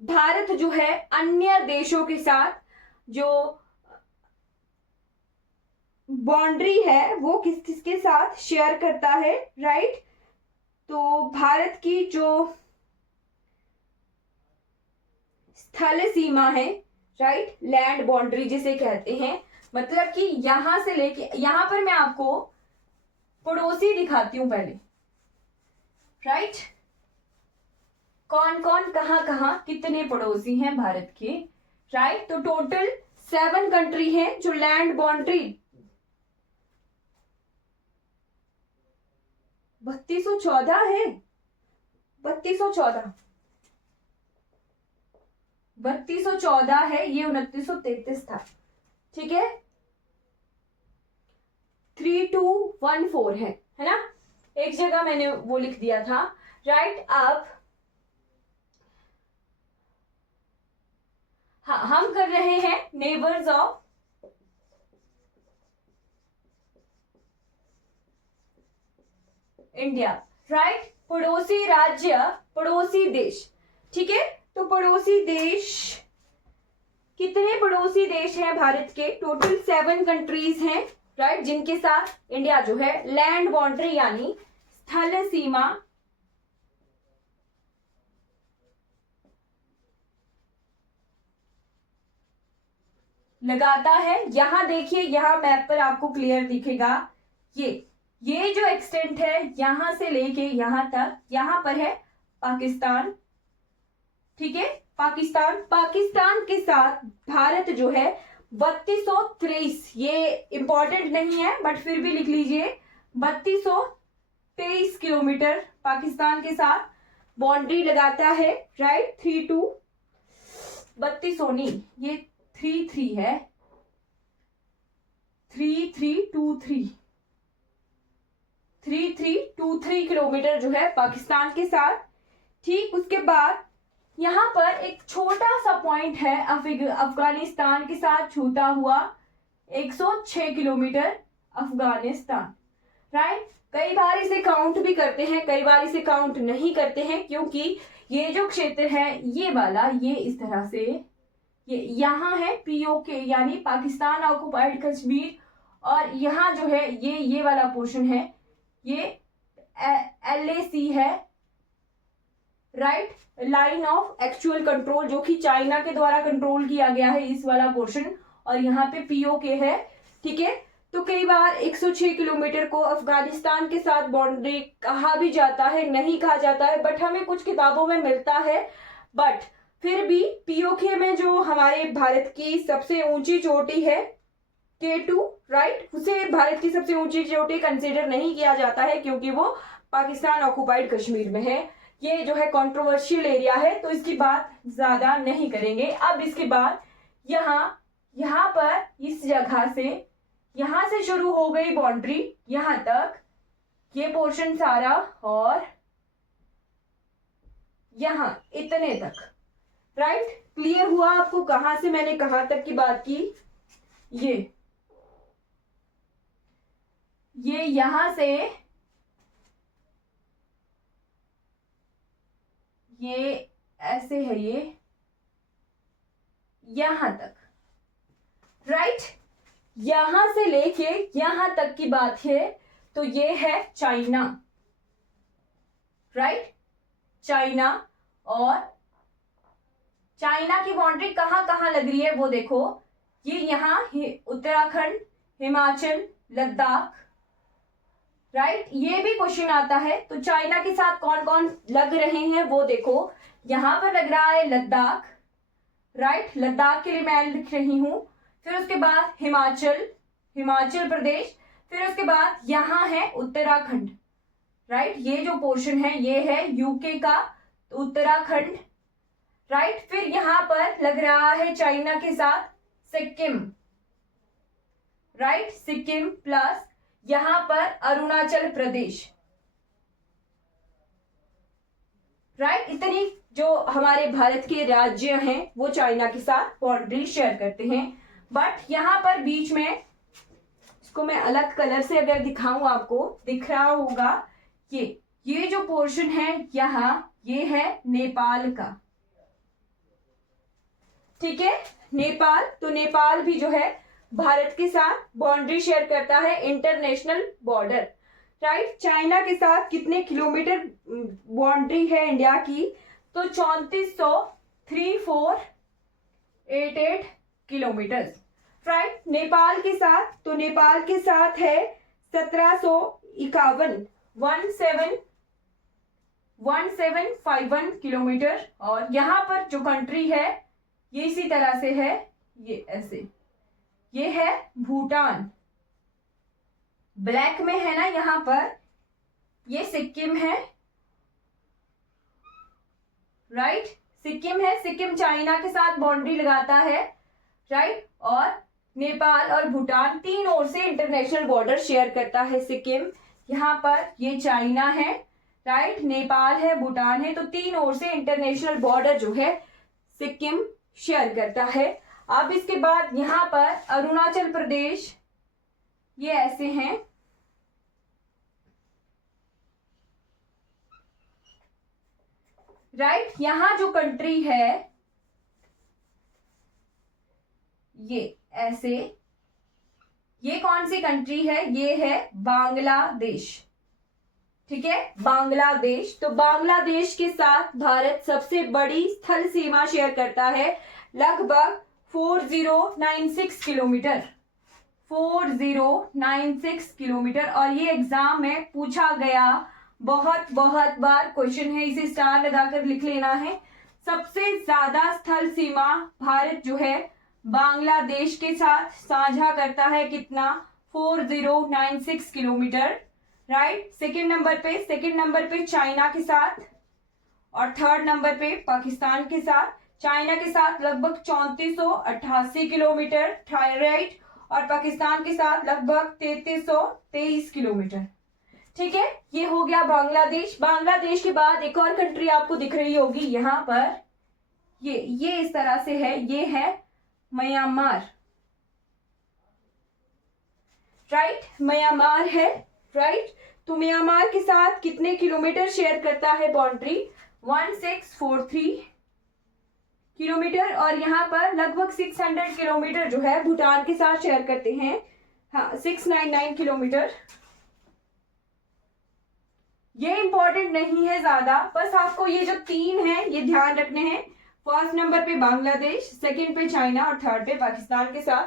भारत जो है अन्य देशों के साथ जो बाउंड्री है वो किस किसके साथ शेयर करता है, राइट? तो भारत की जो स्थल सीमा है, राइट, लैंड बाउंड्री जिसे कहते हैं, मतलब कि यहां से लेके यहां पर मैं आपको पड़ोसी दिखाती हूं पहले, राइट? कौन कौन कहां कहां कितने पड़ोसी हैं भारत के, राइट? तो टोटल 7 कंट्री हैं जो लैंड बाउंड्री 3214 है, 3214 है, ये 2933 था। ठीक है, 3214 है ना? एक जगह मैंने वो लिख दिया था, राइट? अब हाँ, हम कर रहे हैं नेबर्स ऑफ इंडिया, राइट? पड़ोसी राज्य, पड़ोसी देश। ठीक है, तो पड़ोसी देश, कितने पड़ोसी देश हैं भारत के? टोटल 7 कंट्रीज हैं, राइट, जिनके साथ इंडिया जो है लैंड बाउंड्री यानी स्थल सीमा लगाता है। यहां देखिए, यहां मैप पर आपको क्लियर दिखेगा, ये जो एक्सटेंट है यहां से लेके यहां तक, यहां पर है पाकिस्तान। ठीक है, पाकिस्तान के साथ भारत जो है 3223, ये इंपॉर्टेंट नहीं है बट फिर भी लिख लीजिए, 3223 किलोमीटर पाकिस्तान के साथ बाउंड्री लगाता है, राइट? 32 ये 33 है, 3323 किलोमीटर जो है पाकिस्तान के साथ। ठीक, उसके बाद यहां पर एक छोटा सा पॉइंट है अफगानिस्तान के साथ छूता हुआ 106 किलोमीटर अफगानिस्तान, राइट? कई बार इसे काउंट भी करते हैं, कई बार इसे काउंट नहीं करते हैं, क्योंकि ये जो क्षेत्र है ये वाला, ये इस तरह से ये यहाँ है POK यानी पाकिस्तान ऑक्युपाइड कश्मीर, और यहाँ जो है ये वाला पोर्शन है, ये LAC है, right? Line of actual control, जो कि चाइना के द्वारा कंट्रोल किया गया है, इस वाला पोर्शन, और यहाँ पे POK है। ठीक है, तो कई बार 106 किलोमीटर को अफगानिस्तान के साथ बाउंड्री कहा भी जाता है, नहीं कहा जाता है, बट हमें कुछ किताबों में मिलता है। बट फिर भी POK में जो हमारे भारत की सबसे ऊंची चोटी है K2, राइट, उसे भारत की सबसे ऊंची चोटी कंसीडर नहीं किया जाता है, क्योंकि वो पाकिस्तान ऑक्युपाइड कश्मीर में है। ये जो है कंट्रोवर्शियल एरिया है, तो इसकी बात ज्यादा नहीं करेंगे। अब इसके बाद यहाँ पर इस जगह से, यहां से शुरू हो गई बाउंड्री यहां तक, ये पोर्शन सारा, और यहां इतने तक, राइट? क्लियर हुआ आपको कहां से मैंने कहां तक की बात की? ये यहां से ये ऐसे है, ये यहां तक, राइट? यहां से लेके यहां तक की बात है, तो ये है चाइना, राइट? चाइना, और चाइना की बाउंड्री कहाँ कहाँ लग रही है वो देखो, ये यहाँ उत्तराखंड, हिमाचल, लद्दाख, राइट, ये भी क्वेश्चन आता है। तो चाइना के साथ कौन कौन लग रहे हैं वो देखो, यहां पर लग रहा है लद्दाख, राइट, लद्दाख के लिए मैं लिख रही हूं। फिर उसके बाद हिमाचल, हिमाचल प्रदेश, फिर उसके बाद यहां है उत्तराखंड, राइट, ये जो पोर्शन है ये है यूके का, तो उत्तराखंड, राइट। फिर यहां पर लग रहा है चाइना के साथ सिक्किम, राइट, सिक्किम, प्लस यहां पर अरुणाचल प्रदेश, राइट। इतनी जो हमारे भारत के राज्य हैं वो चाइना के साथ बाउंड्री शेयर करते हैं। बट यहां पर बीच में, इसको मैं अलग कलर से अगर दिखाऊं आपको दिख रहा होगा, ये जो पोर्शन है यहाँ, ये है नेपाल का, ठीक है, नेपाल। तो नेपाल भी जो है भारत के साथ बाउंड्री शेयर करता है, इंटरनेशनल बॉर्डर, राइट। चाइना के साथ कितने किलोमीटर बाउंड्री है इंडिया की, तो 34,3488 किलोमीटर, राइट। नेपाल के साथ, तो नेपाल के साथ है 1751 1751 किलोमीटर। और यहां पर जो कंट्री है ये इसी तरह से है, ये ऐसे, ये है भूटान, ब्लैक में है ना यहां पर, ये सिक्किम है, राइट, सिक्किम है, सिक्किम चाइना के साथ बाउंड्री लगाता है, राइट। और नेपाल और भूटान तीन ओर से इंटरनेशनल बॉर्डर शेयर करता है सिक्किम। यहाँ पर ये चाइना है, राइट, नेपाल है, भूटान है, तो तीन ओर से इंटरनेशनल बॉर्डर जो है सिक्किम शेयर करता है। अब इसके बाद यहाँ पर अरुणाचल प्रदेश, ये ऐसे हैं, राइट। यहां जो कंट्री है ये ऐसे, ये कौन सी कंट्री है, ये है बांग्लादेश, ठीक है, बांग्लादेश। तो बांग्लादेश के साथ भारत सबसे बड़ी स्थल सीमा शेयर करता है, लगभग 4096 किलोमीटर, 4096 किलोमीटर। और ये एग्जाम में पूछा गया, बहुत बहुत बार क्वेश्चन है, इसे स्टार लगाकर लिख लेना है। सबसे ज्यादा स्थल सीमा भारत जो है बांग्लादेश के साथ साझा करता है, कितना, 4096 किलोमीटर, राइट। सेकंड नंबर पे चाइना के साथ, और थर्ड नंबर पे पाकिस्तान के साथ। चाइना के साथ लगभग 3488 किलोमीटर, राइट, और पाकिस्तान के साथ लगभग 3323 किलोमीटर, ठीक है। ये हो गया बांग्लादेश। बांग्लादेश के बाद एक और कंट्री आपको दिख रही होगी यहां पर, ये इस तरह से है, ये है म्यांमार, राइट, म्यांमार है, राइट। तो म्यांमार के साथ कितने किलोमीटर शेयर करता है बाउंड्री, 1643 किलोमीटर। और यहाँ पर लगभग 600 किलोमीटर जो है भूटान के साथ शेयर करते हैं, हाँ, 699 किलोमीटर। ये इंपॉर्टेंट नहीं है ज्यादा, बस आपको ये जो तीन है ये ध्यान रखने हैं। फर्स्ट नंबर पे बांग्लादेश, सेकंड पे चाइना, और थर्ड पे पाकिस्तान के साथ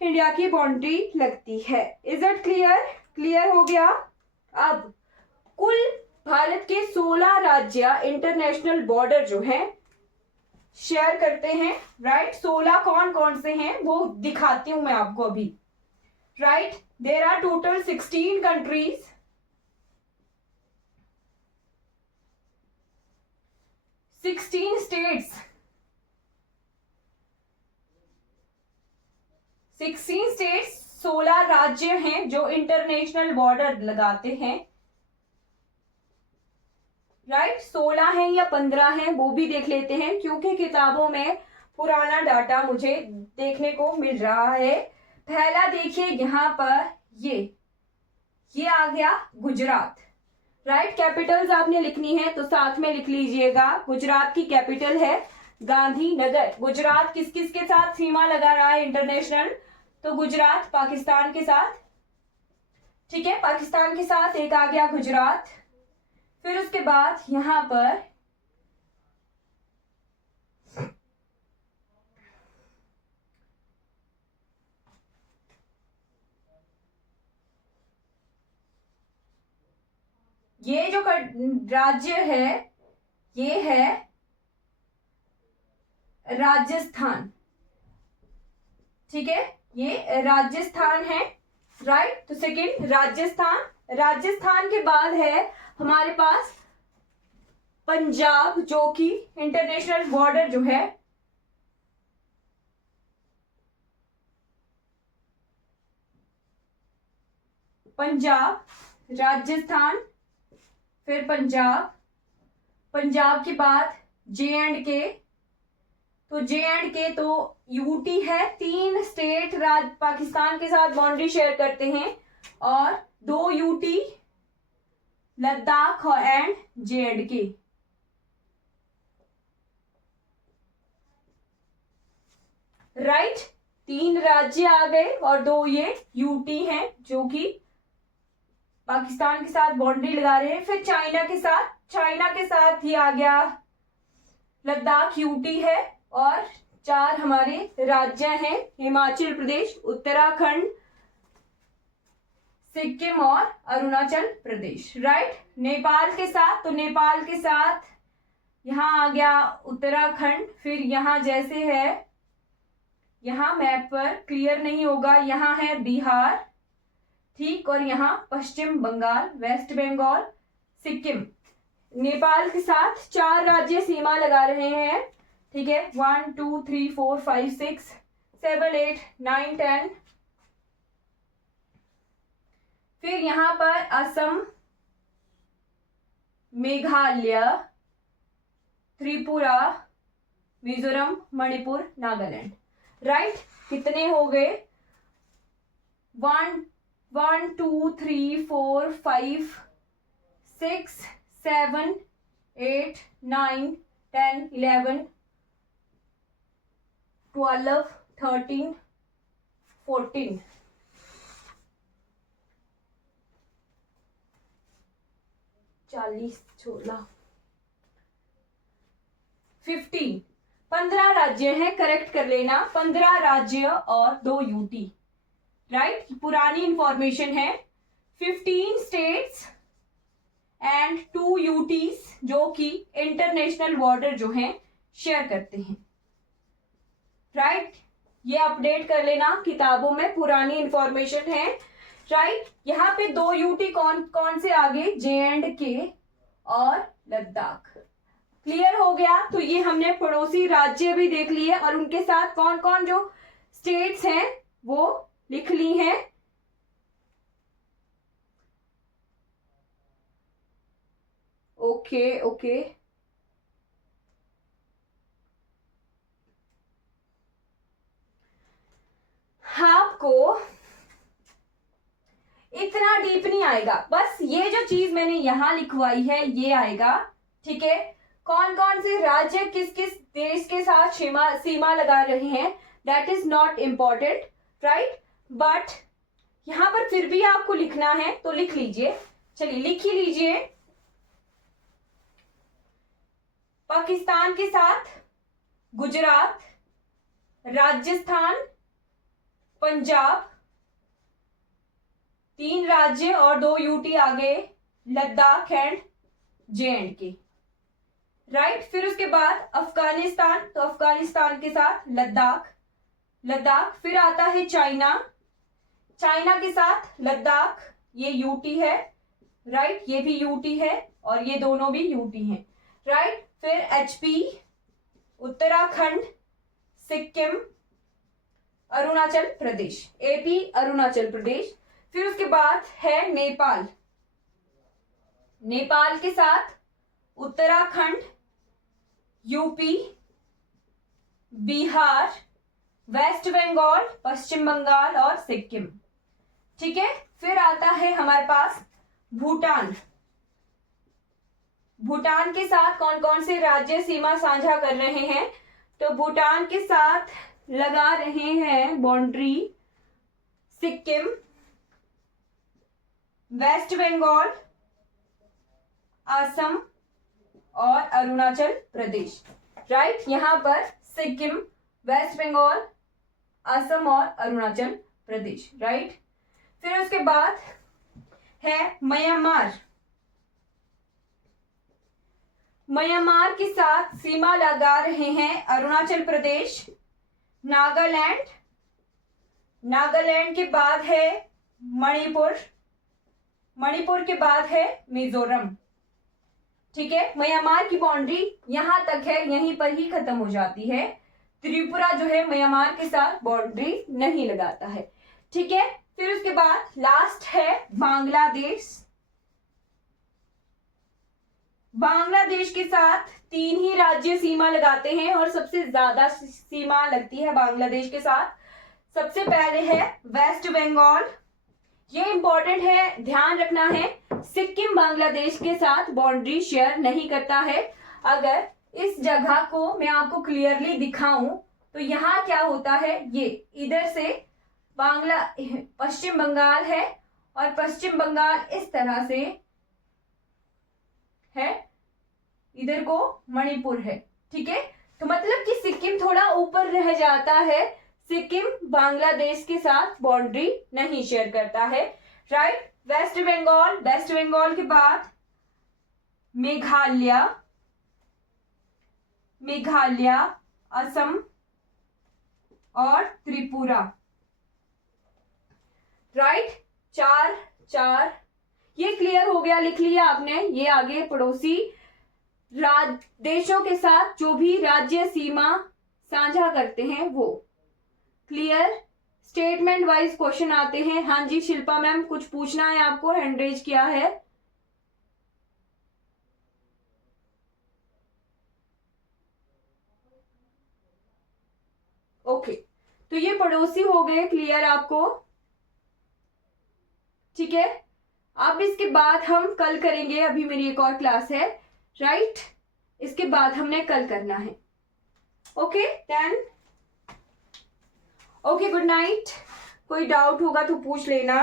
इंडिया की बाउंड्री लगती है। Is it clear? क्लियर हो गया। अब कुल भारत के 16 राज्य इंटरनेशनल बॉर्डर जो है शेयर करते हैं, राइट। 16 कौन कौन से हैं वो दिखाती हूं मैं आपको अभी, right. There are total 16 countries, 16 states, 16 states, 16 राज्य हैं जो इंटरनेशनल बॉर्डर लगाते हैं, राइट। 16 है या 15 है वो भी देख लेते हैं, क्योंकि किताबों में पुराना डाटा मुझे देखने को मिल रहा है। पहला देखिए यहां पर, ये आ गया गुजरात, राइट। कैपिटल्स आपने लिखनी है तो साथ में लिख लीजिएगा। गुजरात की कैपिटल है गांधीनगर। गुजरात किस किस के साथ सीमा लगा रहा है इंटरनेशनल, तो गुजरात पाकिस्तान के साथ, ठीक है, पाकिस्तान के साथ एक आ गया गुजरात। फिर उसके बाद यहाँ पर ये जो राज्य है ये है राजस्थान, ठीक है, ये राजस्थान है, राइट। तो सेकंड राजस्थान, राजस्थान के बाद है हमारे पास पंजाब, जो कि इंटरनेशनल बॉर्डर जो है पंजाब, राजस्थान, फिर पंजाब, पंजाब के बाद J&K, तो J&K तो यूटी है, 3 स्टेट पाकिस्तान के साथ बाउंड्री शेयर करते हैं, और 2 UT Ladakh and J&K। Right, 3 राज्य आ गए और 2 ये यूटी हैं जो कि पाकिस्तान के साथ बाउंड्री लगा रहे हैं। फिर चाइना के साथ ही आ गया लद्दाख, यूटी है, और 4 हमारे राज्य हैं, हिमाचल प्रदेश, उत्तराखंड, सिक्किम और अरुणाचल प्रदेश। राइट, नेपाल के साथ, तो नेपाल के साथ यहाँ आ गया उत्तराखंड, फिर यहाँ जैसे है, यहाँ मैप पर क्लियर नहीं होगा, यहाँ है बिहार, ठीक, और यहाँ पश्चिम बंगाल, वेस्ट बंगाल, सिक्किम। नेपाल के साथ 4 राज्य सीमा लगा रहे हैं, ठीक है, 1 2 3 4 5 6 7 8 9 10। फिर यहाँ पर असम, मेघालय, त्रिपुरा, मिजोरम, मणिपुर, नागालैंड। राइट, कितने हो गए? 1 2 3 4 5 6 7 8 9 10 11 12 13 14 40 16 15 15 राज्य हैं, करेक्ट कर लेना, 15 राज्य और 2 यूटी। राइट, पुरानी इंफॉर्मेशन है। 15 स्टेट्स एंड 2 यूटीज जो कि इंटरनेशनल बॉर्डर जो हैं शेयर करते हैं। राइट, ये अपडेट कर लेना, किताबों में पुरानी इंफॉर्मेशन है। राइट, यहाँ पे 2 यूटी कौन कौन से आगे? J&K और लद्दाख। क्लियर हो गया? तो ये हमने पड़ोसी राज्य भी देख लिए और उनके साथ कौन कौन जो स्टेट्स हैं वो लिख ली हैं। ओके ओके, आपको इतना डीप नहीं आएगा, बस ये जो चीज मैंने यहां लिखवाई है ये आएगा, ठीक है। कौन कौन से राज्य किस किस देश के साथ सीमा लगा रहे हैं, that is not important, right, but यहां पर फिर भी आपको लिखना है तो लिख लीजिए। चलिए लिख ही लीजिए। पाकिस्तान के साथ गुजरात, राजस्थान, पंजाब, 3 राज्य और 2 यूटी आगे, लद्दाख एंड J&K। राइट, फिर उसके बाद अफगानिस्तान, तो अफगानिस्तान के साथ लद्दाख, फिर आता है चाइना के साथ लद्दाख, ये यूटी है, राइट, ये भी यूटी है और ये दोनों भी यूटी हैं। राइट, फिर HP, उत्तराखंड, सिक्किम, अरुणाचल प्रदेश, AP, अरुणाचल प्रदेश। फिर उसके बाद है नेपाल के साथ उत्तराखंड, यूपी, बिहार, वेस्ट बंगाल, पश्चिम बंगाल और सिक्किम, ठीक है। फिर आता है हमारे पास भूटान के साथ कौन कौन से राज्य सीमा साझा कर रहे हैं, तो भूटान के साथ लगा रहे हैं बाउंड्री सिक्किम, वेस्ट बंगाल, असम और अरुणाचल प्रदेश, राइट। यहाँ पर सिक्किम, वेस्ट बंगाल, असम और अरुणाचल प्रदेश, राइट। फिर उसके बाद है म्यांमार। म्यांमार के साथ सीमा लगा रहे हैं अरुणाचल प्रदेश, नागालैंड, नागालैंड के बाद है मणिपुर, मणिपुर के बाद है मिजोरम, ठीक है। म्यांमार की बाउंड्री यहां तक है, यहीं पर ही खत्म हो जाती है। त्रिपुरा जो है म्यांमार के साथ बाउंड्री नहीं लगाता है, ठीक है। फिर उसके बाद लास्ट है बांग्लादेश। बांग्लादेश के साथ 3 ही राज्य सीमा लगाते हैं और सबसे ज्यादा सीमा लगती है बांग्लादेश के साथ। सबसे पहले है वेस्ट बंगाल, ये इंपॉर्टेंट है, ध्यान रखना है। सिक्किम बांग्लादेश के साथ बाउंड्री शेयर नहीं करता है। अगर इस जगह को मैं आपको क्लियरली दिखाऊं तो यहाँ क्या होता है, ये इधर से पश्चिम बंगाल है और पश्चिम बंगाल इस तरह से है, इधर को मणिपुर है, ठीक है। तो मतलब कि सिक्किम थोड़ा ऊपर रह जाता है, सिक्किम बांग्लादेश के साथ बाउंड्री नहीं शेयर करता है, right. West Bengal, West Bengal के बाद मेघालय, मेघालय, असम और त्रिपुरा, राइट। 4 ये क्लियर हो गया, लिख लिया आपने। ये आगे पड़ोसी देशों के साथ जो भी राज्य सीमा साझा करते हैं वो क्लियर। स्टेटमेंट वाइज क्वेश्चन आते हैं। हाँ जी शिल्पा मैम, कुछ पूछना है आपको, हैंड रेज किया है। ओके, तो ये पड़ोसी हो गए क्लियर आपको, ठीक है। अब इसके बाद हम कल करेंगे, अभी मेरी एक और क्लास है, राइट। इसके बाद हमने कल करना है। Okay then, okay good night. कोई डाउट होगा तो पूछ लेना।